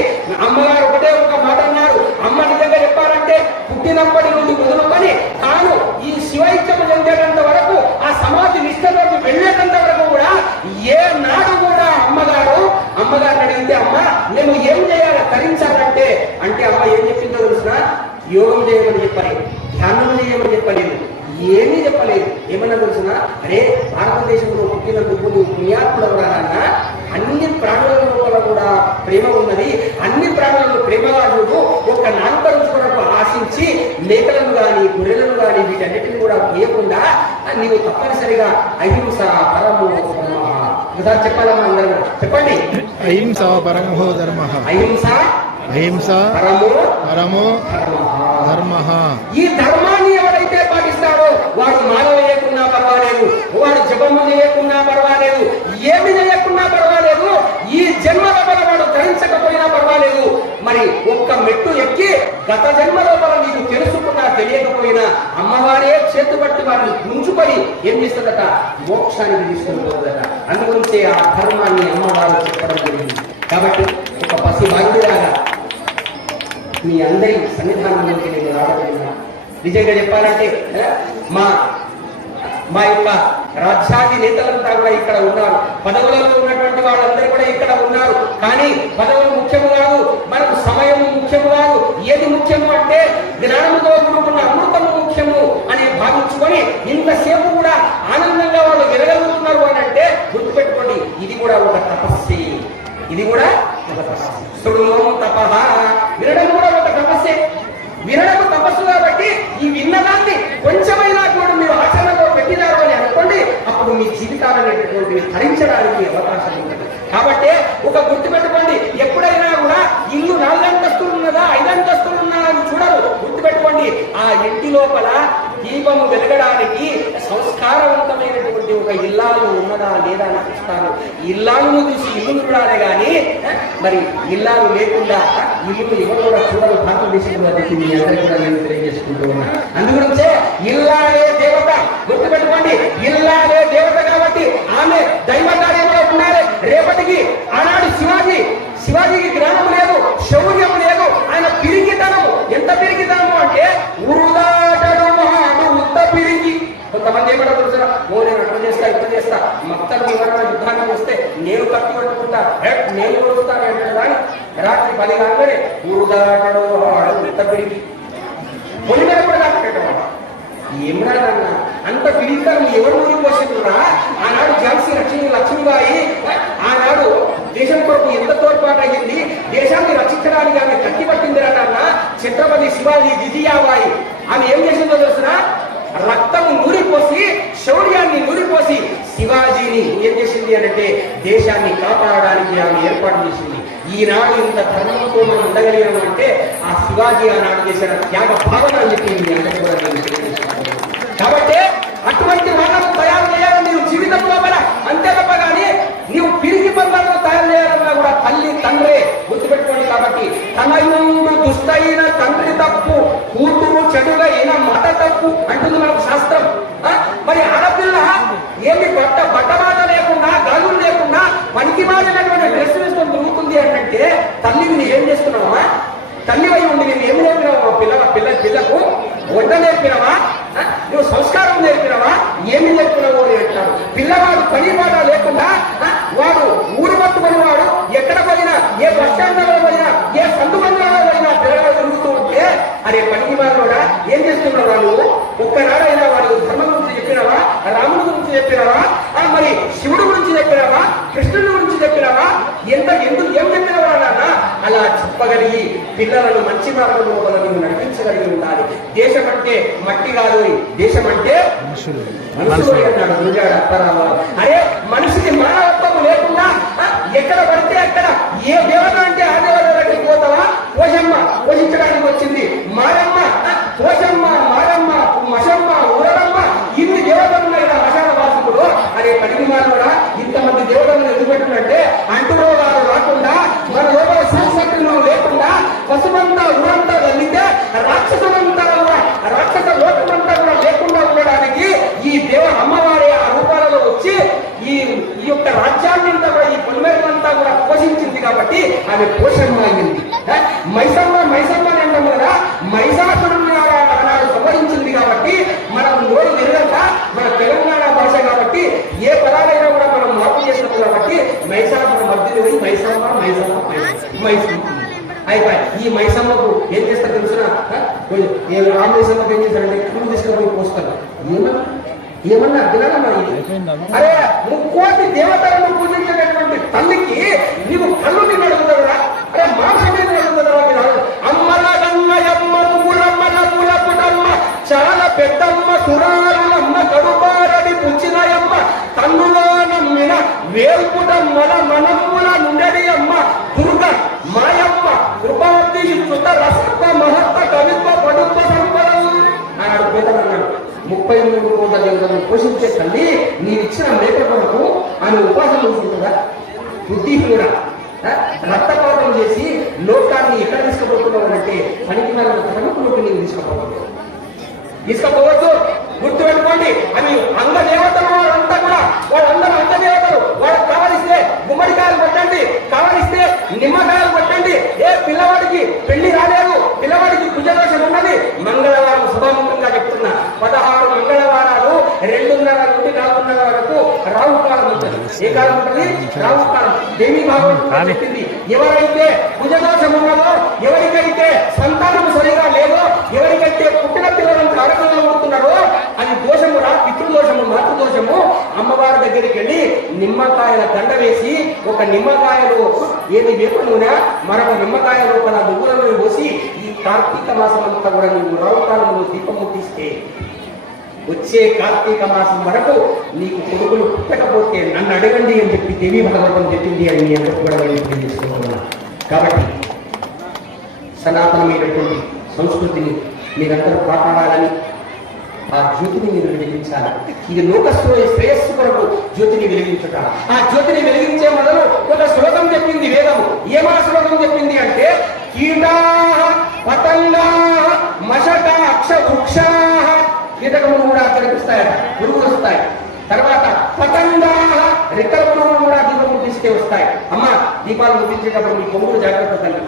అమ్మగారు ఒకటే ఒక మాట అన్నారు. అమ్మ నిజంగా చెప్పాలంటే పుట్టినప్పటి నుండి మొదలుకొని తాను ఈ శివైక్యము చెందేటంత వరకు, ఆ సమాజ నిష్ఠలోకి వెళ్ళేటంత వరకు కూడా ఏ నాడు కూడా అమ్మగారిని అడిగితే అమ్మ నేను ఏం చేయాలి తరించాలంటే అంటే అమ్మ ఏం చెప్పిందో తెలుసిన? యోగం చేయమని చెప్పలేదు, ధ్యానం చేయమని చెప్పలేదు, ఏమీ చెప్పలేదు. ఏమన్నా తెలుసిన? అరే భారతదేశంలో పుట్టినందుకు నువ్వు పుణ్యాత్ముడవరానన్నా, అన్ని ప్రాణుల లోపల కూడా ప్రేమ ఉన్నది, అన్ని ప్రాణులను ప్రేమగా నువ్వు ఒక నాలుక రుచుకున్నప్పుడు ఆశించి మేకలను కానీ గొర్రెలను కానీ వీటన్నిటిని కూడా వేయకుండా నీవు తప్పనిసరిగా అహింస పరమో ధర్మ. ఒకసారి చెప్పాలమ్మా అందరూ చెప్పండి. అహింస పరమో ధర్మ. అహింస పరమో ధర్మ. ఈ ధర్మాన్ని ఎవరైతే పాటిస్తాడో వాడు మాల వేయకున్నా పర్వాలేదు, వాడు జపము చేయకున్నా పర్వాలేదు, ఏమి చేయకున్నా పర్వాలేదు, ఈ జన్మ లోపల వాడు ధరించకపోయినా పర్వాలేదు. మరి ఒక్క మెట్టు ఎక్కి గత జన్మ లోపల నీకు తెలుసుకున్నా తెలియకపోయినా అమ్మవారే చేతుబట్టి వారిని గుంజుకొని ఏం చేస్తుందట? మోక్షానికి తీసుకుని పోతుందట. అందుగురించే ఆ ధర్మాన్ని అమ్మవారు చెప్పడం జరిగింది. కాబట్టి ఒక పసి బాధ్యురాగా మీ అందరి సన్నిధానంలోకి నేను రావడం నిజంగా చెప్పాలంటే మా యొక్క రాజ్యాది నేతలంతా కూడా ఇక్కడ ఉన్నారు, పదవులలో ఉన్నటువంటి వాళ్ళందరూ కూడా ఇక్కడ ఉన్నారు. కానీ పదవులు ముఖ్యము కాదు, మనకు సమయం ముఖ్యము కాదు. ఏది ముఖ్యము అంటే జ్ఞానముతో కూడుకున్న అమృతము ముఖ్యము అని భావించుకొని ఇంతసేపు కూడా ఆనందంగా వాళ్ళు విరగలుగుతున్నారు అని అంటే గుర్తుపెట్టుకోండి, ఇది కూడా ఒక తపస్సే. ఇది కూడా ఒక తపస్సు. తపహ వినడం కూడా ఒక తపస్సే. వినడం తపస్సు కాబట్టి ఈ విన్నదాన్ని కొంచెమైనా కూడా మీరు ఆచరణలో పెట్టినారు అని అనుకోండి, అప్పుడు మీ జీవితాలు అనేటటువంటివి ధరించడానికి అవకాశం ఉంటుంది. కాబట్టి ఒక గుర్తుపెట్టుకోండి, ఎప్పుడైనా కూడా ఇల్లు 4 అంతస్తులు ఉన్నదా 5 అంతస్తులు ఉన్నదా అని చూడరు. గుర్తుపెట్టుకోండి, ఆ ఇంటి లోపల దీపము వెలగడానికి సంస్కారవంతమైనటువంటి ఒక ఇల్లాలు ఉన్నదా లేదా అని చూస్తారు. ఇల్లాలను చూసి ఇల్లు చూడాలి కానీ మరి ఇల్లాలు లేకుండా ఇల్లు ఎవరు కూడా చూడరు భారతదేశంలో. అది మీ అందరికీ కూడా నేను తెలియజేసుకుంటూ ఉన్నా. అందుగురించే ఇల్లాలే దేవత. గుర్తుపెట్టుకోండి, ఇల్లాలే దేవత కాబట్టి ఆమె దైవ కార్యంలో ఉండాలి. రేపటికి ఆనాడు శివాజీకి జ్ఞానం లేదు, శౌర్యం లేదు, ఆయన పిరిగితనము. ఎంత పిరిగితనము అంటే ఉరుదాటడు మహాడు ఉత్త పిరిగి. కొంతమంది ఏమంటారు తెలుసా? నేను అట్లా చేస్తా ఇట్లా చేస్తా, మొత్తం ఎవరైనా యుద్ధాన్ని వస్తే నేను కత్తి పట్టుకుంటా, నేను కొడుతాను అంటే కానీ రాత్రి 10 కాగానే ఉరుదాటడు మహాడు ఉత్త పిరిగి పొలి మీద కూడా కాకపోయేటవాడు. ఏమన్నా అంత పిరిగితనం ఎవరు ఊరికి పోసిందా? ఆనాడు ఝాన్సీ లక్ష్మీబాయి ఆనాడు దేశం కొరకు ఎంత తోడ్పాటు అయ్యింది, దేశాన్ని రక్షించడానికి ఆమె కత్తి పట్టింది అన్న ఛత్రపతి శివాజీ జిజియాబాయి. ఆమె ఏం చేసిందో తెలుసిన? రక్తము నూరిపోసి, శౌర్యాన్ని నూరిపోసి శివాజీని ఏం చేసింది అంటే దేశాన్ని కాపాడడానికి ఆమె ఏర్పాటు చేసింది. ఈనాడు ఇంత ధర్మంతో మనం ఉండగలిగాము అంటే ఆ శివాజీ ఆనాడు చేసిన త్యాగ భావన అని చెప్పి కాబట్టి అటువంటి వాళ్ళను తయారు చేయాలని నీవు జీవితం లోపల అంతే తప్ప కానీ నీవు పిరిగి బంధాలను తయారు చేయాలన్నా కూడా తల్లి తండ్రే. గుర్తుపెట్టుకోండి. కాబట్టి తనయుడు దుష్టైన తండ్రి తప్పు, కూతురు చెడుగైన మాట తప్పు అంటుంది మనకు శాస్త్రం. మరి ఆడపిల్ల ఏమి బట్ట లేకుండా గాజులు లేకుండా పనికి మారినటువంటి డ్రెస్ వేసుకొని తిరుగుతుంది అంటే తల్లిని ఏం చేస్తున్నావా? తల్లి వై ఉండి నేను ఏమి నేర్పినావా? పిల్లకు వంట నేర్పినవా? నువ్వు సంస్కారం నేర్పినవా? ఏమి నేర్పినవో అని అంటారు. పిల్లవాడు పని పాట లేకుండా వాడు ఊరు పట్టుకుని వాడు ఎక్కడ పోయినా, ఏ బస్ స్టాండ్లో పోయినా, ఏ సందు బంధువులో పోయినా పిల్లలు తిరుగుతూ ఉంటే అరే పనికి కూడా ఏం చేస్తున్నావు? వాళ్ళు ఒక్కనాడైనా వాడు ధర్మం గురించి చెప్పినావా? రాముడి గురించి చెప్పినావా? మరి శివుడు గురించి చెప్పినావా? కృష్ణుడి గురించి చెప్పినావా? ఏం చెప్పినవా నాన్న? అలా చెప్పగలిగి పిల్లలను మంచి మార్గంలో నువ్వు నడిపించగలిగి ఉండాలి. దేశం అంటే మట్టి కాదు, దేశం అంటే మనుషులు అన్నాడు గుంజాడు అప్పారావు. అరే మనిషికి మానవత్వం లేకుండా ఎక్కడ పడితే అక్కడ ఏ దేవత అంటే ఆ దేవత దగ్గరికి పోతావా? పోషమ్మ పోషించడానికి వచ్చింది, మారమ్మ పోషమ్మ, మారమ్మ, మషమ్మ, ఊరమ్మ, ఇన్ని దేవతలు ఉన్నాయి ఆషాఢ భాషకుడు. అరే పనికి మానవుడా ఇంతమంది దేవతలను ఎందుకు పెట్టినట్టే అంటురోగాలు రాకుండా రాక్షసులంతా కూడా రాక్షస లోకమంతా కూడా లేకుండా ఉండడానికి ఈ దేవ అమ్మవారి ఆ రూపాలలో వచ్చి ఈ యొక్క రాజ్యాన్ని అంతా కూడా ఈ పొలిమేరలంతా కూడా పోషించింది కాబట్టి ఆమె పోషణ అయింది. మైసమ్మ అని అంటాం కదా, మహిషాసురుని ఆనాడు సంహరించింది కాబట్టి మనం నోరు వినక మన తెలంగాణ భాష కాబట్టి ఏ పదాలైనా కూడా మనం మార్పు చేసినప్పుడు కాబట్టి మైసాసుర మధ్యలో మైసమ్మ అయిపోయి ఈ మైసమ్మకు ఏం చేస్తారు తెలుసిన రామేశ్వరకు ఏం చేస్తారంటే పూలు తీసుకుపోయి పోస్తారు. ఏమన్నా అర్థమా? అరే ముక్కోటి దేవతలను పూజించేటటువంటి తల్లికి నీవు కళ్ళు నిన్ను అడుగుతావురా? అరే మాంసం మీద అడుగుతారా? అమ్మలగన్నయమ్మ పులమ్మల పుటమ్మ చాలా పెద్దమ్మ సురాలమ్మ కడుపారడి పుచ్చినయమ్మ తన్నులో నమ్మిన వేల్పుటమ్మల మనమ్ముల నుండడి అమ్మ దుర్గ మాయమ్మ కృపాబ్ది శుద్ధ రసత్వ మహత్వ కవిత్వ పడుత్వ సంపదలు అన్నాడు పేదన్నాడు. 33 కోట్ల దేవతలను పోషించే తల్లి నీవిచ్చిన మేక కొరకు ఆమె ఉపాసన ఉంటుందా? బుద్ధి కూడా రక్తపాతం చేసి లోకాన్ని ఎక్కడ తీసుకుపోతున్నావు అంటే పనికి తనకులోకి నీవు తీసుకపోవచ్చు. గుర్తు పెట్టుకోండి, అవి అంగదేవతలు వాళ్ళంతా కూడా వాళ్ళందరూ అంగదేవతలు. వాళ్ళకి కావలిస్తే గుమ్మడికాయలు కొట్టండి, కావలిస్తే నిమ్మకాయలు కొట్టండి. ఏ పిల్లవాడికి పెళ్లి రాలేదు, పిల్లవాడికి కుజదోషం ఉన్నది, మంగళవారం శుభముఖంగా చెప్తున్నా 16 మంగళవారాలు 2:30 నుండి 4:30 వరకు రాహుకాలం ఉంటుంది. ఏ కాలం ఉంటుంది? రాహుకాలం. దేవి భాగవతం చెప్పింది, ఎవరైతే కుజదోషం ఉన్నదో, ఎవరికైతే సంతానం సరిగా లేదో, ఎవరికైతే పుట్టిన పిల్లలను ఆరోగ్యంగా ఉంటున్నారో అది దోషమురా, పితృదోషము, మాతృదోషము. అమ్మవారి దగ్గరికి వెళ్ళి నిమ్మకాయల దండ వేసి ఒక నిమ్మకాయలు ఏది వేప నూనె మరొక నిమ్మకాయ లోపల నువ్వులను పోసి ఈ కార్తీక మాసం అంతా కూడా నువ్వు రావుకాలంలో దీపం ముట్టిస్తే వచ్చే కార్తీక మాసం వరకు నీకు కొడుకులు పుట్టకపోతే నన్ను అడగండి అని చెప్పి దేవి భాగవతం చెప్పింది అని మీ అందరూ కూడా తెలుసుకుంటున్నా. కాబట్టి సనాతనమైనటువంటి సంస్కృతిని మీరందరూ కాపాడాలని, ఆ జ్యోతిని మీరు వెలిగించాలి. ఇది శ్రేయస్సు కొరకు జ్యోతిని వెలిగించుట. ఆ జ్యోతిని వెలిగించే మొదలు ఒక శ్లోకం చెప్పింది వేదము. ఏమా శ్లోకం చెప్పింది అంటే కీటా పతంగా మశక అక్ష వృక్షా, కీటకములు కూడా కనిపిస్తాయట, పురుగులు వస్తాయి. తర్వాత పతంగా రెక్కల పురుగులు కూడా దీపం ముట్టిస్తే వస్తాయి. అమ్మ దీపాలు ముట్టించేటప్పుడు మీ కొమ్ములు జాగ్రత్త తల్లి,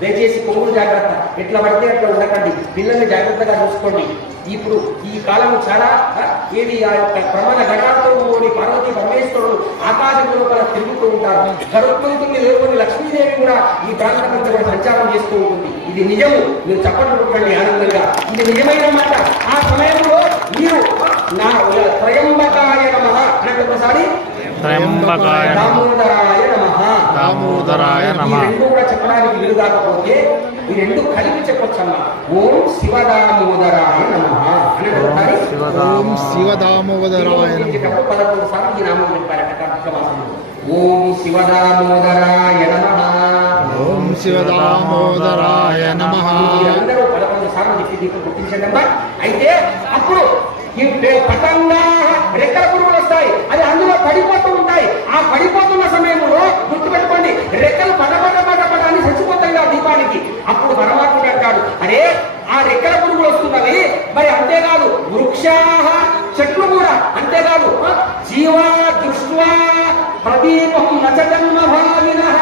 దయచేసి కొమ్ములు జాగ్రత్త. ఎట్లా పడితే అట్లా ఉండకండి, పిల్లల్ని జాగ్రత్తగా చూసుకోండి. ఇప్పుడు ఈ కాలం చాలా ఏది ఆ యొక్క ప్రమాణ ఘటాలతోని పార్వతీ పరమేశ్వరుడు ఆకాశంలో కూడా తిరుగుతూ ఉంటారు. గరుత్మంతుని లేకొని లక్ష్మీదేవి కూడా ఈ ప్రాంతం కూడా సంచారం చేస్తూ ఉంటుంది. ఇది నిజము, మీరు చెప్పండి కొట్టండి ఆనందంగా, ఇది నిజమైన మాట. ఆ సమయంలో మీరు నా త్రయంబకాయ నమః అంటే ఒకసారి దామోదరాయ నమః రెండు కూడా చెప్పడానికి వీలు కాకపోతే ఈ రెండు కలిపి చెప్పొచ్చమ్మా. ఓం శివదామోదరాయ నమః అంటే ఒకసారి ఓం శివదామోదరాయ నమః 11 సార్లు ఈ నామం చెప్పారట కార్తీక మాసంలో. ఓం శివదామోదరాయ నమః, ఓం శివదామోదరాయ నమః. అందరూ 11 సార్లు చెప్పి దీపం గుర్తించండి. అయితే అప్పుడు ఈ పతంగా రెక్కల పురుగులు వస్తాయి, అది అందులో పడిపోతూ ఉంటాయి. ఆ పడిపోతున్న సమయంలో గుర్తుపెట్టుకోండి, రెక్కలు పట అని చచ్చిపోతాయి ఆ దీపానికి. అప్పుడు పరమాత్ముడు అంటాడు, అరే ఆ రెక్కల పురుగులు వస్తున్నవి, మరి అంతేకాదు వృక్షాః చెట్లు కూడా, అంతేకాదు జీవా దృష్ట్వా ప్రదీపం నచజన్మభావినః.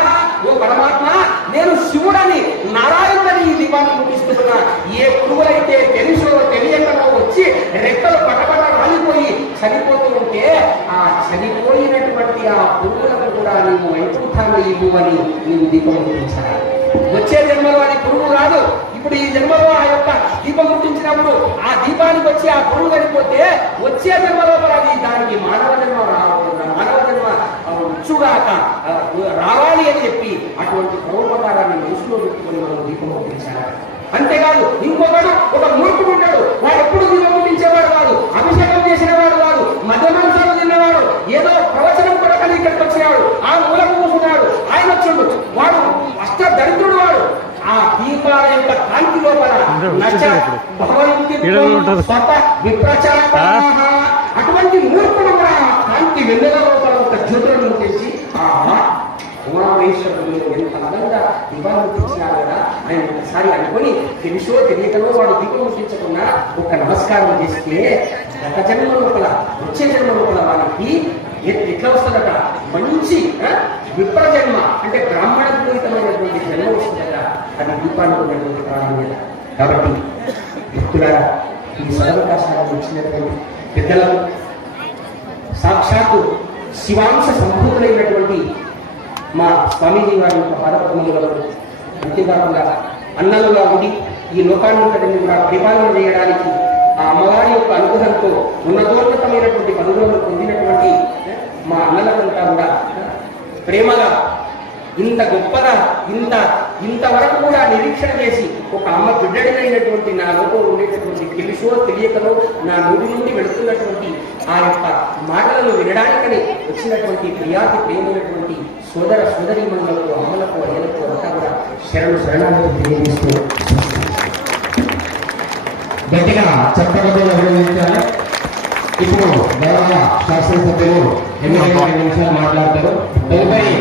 ఓ పరమాత్మ, నేను శివుడని నారాయణుడని ఈ దీపాన్ని ముట్టిస్తున్నా. ఏ పురుగులైతే తెలుసో తెలియకనో వచ్చి రెక్కలు పటపట రాలిపోయి చనిపోతూ ఉంటే ఆ చనిపోయినటువంటి ఆ పురుగులకు కూడా నీవు వైకుంఠాన్ని ఇవ్వని నీవు దీపం ముట్టించాలి. వచ్చే జన్మలో అది పురుగు రాదు. ఇప్పుడు ఈ జన్మలో ఆ యొక్క దీపం ముట్టించినప్పుడు ఆ దీపానికి వచ్చి ఆ పురుగు చనిపోతే వచ్చే జన్మలో అది దానికి మానవ జన్మ ఉచ్చుగాక రావాలి అని చెప్పి అటువంటి పరోపకారాన్ని మనసులో పెట్టుకుని మనం దీపం ముట్టించాలి. అంతేకాదు ఇంకొకడు ఒక మూర్ఖుడు ఉంటాడు, వాడు ఎప్పుడు దీపం ముట్టించేవాడు కాదు, అభిషేకం చేసినవాడు కాదు, మధ్యమాంసాలు తిన్నవాడు, ఏదో ప్రవచనం కొడకని ఇక్కడికి వచ్చేవాడు, ఆ మూలకు కూర్చున్నాడు, ఆయన వచ్చాడు, వాడు అష్ట దరిద్రుడు. వాడు ఆ దీపాల యొక్క కాంతి లోపల అటువంటి మూర్ఖుడు కూడా కాంతి వెన్నెల లోపల ఒక జ్యోతులను ముట్టించి ఉమామేశ్వరుడు ఎంత అందంగా దీపాలు ముట్టించినారు కదా ఆయన ఒకసారి అనుకొని తెలుసో తెలియకనో వాడు దీపం ముట్టించకుండా ఒక నమస్కారం చేస్తే గత జన్మ లోపల వచ్చే జన్మ లోపల వారికి ఎట్లా వస్తుందట మంచి విప్ర జన్మ అంటే బ్రాహ్మణ పూరితమైనటువంటి జన్మ వస్తుందట అది దీపానికి ఉన్నటువంటి ప్రాధాన్యత. కాబట్టి భక్తులారా ఈ సదవకాశాలను ఇచ్చినటువంటి పెద్దలకు సాక్షాత్తు శివాంశ సంభూతులైనటువంటి మా స్వామీజీ వారి యొక్క పాదపద్మములలో అంతేకాకుండా అన్నలుగా ఉండి ఈ లోకాన్నంతటిని కూడా పరిపాలన చేయడానికి ఆ అమ్మవారి యొక్క అనుగ్రహంతో ఉన్నతోన్నతమైనటువంటి పదవులను పొందినటువంటి మా అన్నలకంతా కూడా ప్రేమగా ఇంత గొప్పగా ఇంతవరకు కూడా నిరీక్షణ చేసి ఒక అమ్మ బిడ్డడినైనటువంటి నా లోపల ఉండేటటువంటి తెలుసో తెలియకనో నా నోటి నుండి వెళుతున్నటువంటి ఆ యొక్క మాటలను వినడానికని వచ్చినటువంటి ప్రియాతి ప్రేమైనటువంటి సోదర సోదరీమణులకు అమ్మలకు అయ్యలకు అంతా కూడా శరణాలను తెలియజేస్తూ గట్టిగా చక్కగా అభినందించాలి. ఇప్పుడు గౌరవ శాసనసభ్యులు 8 నిమిషాలు మాట్లాడతారు. తదుపరి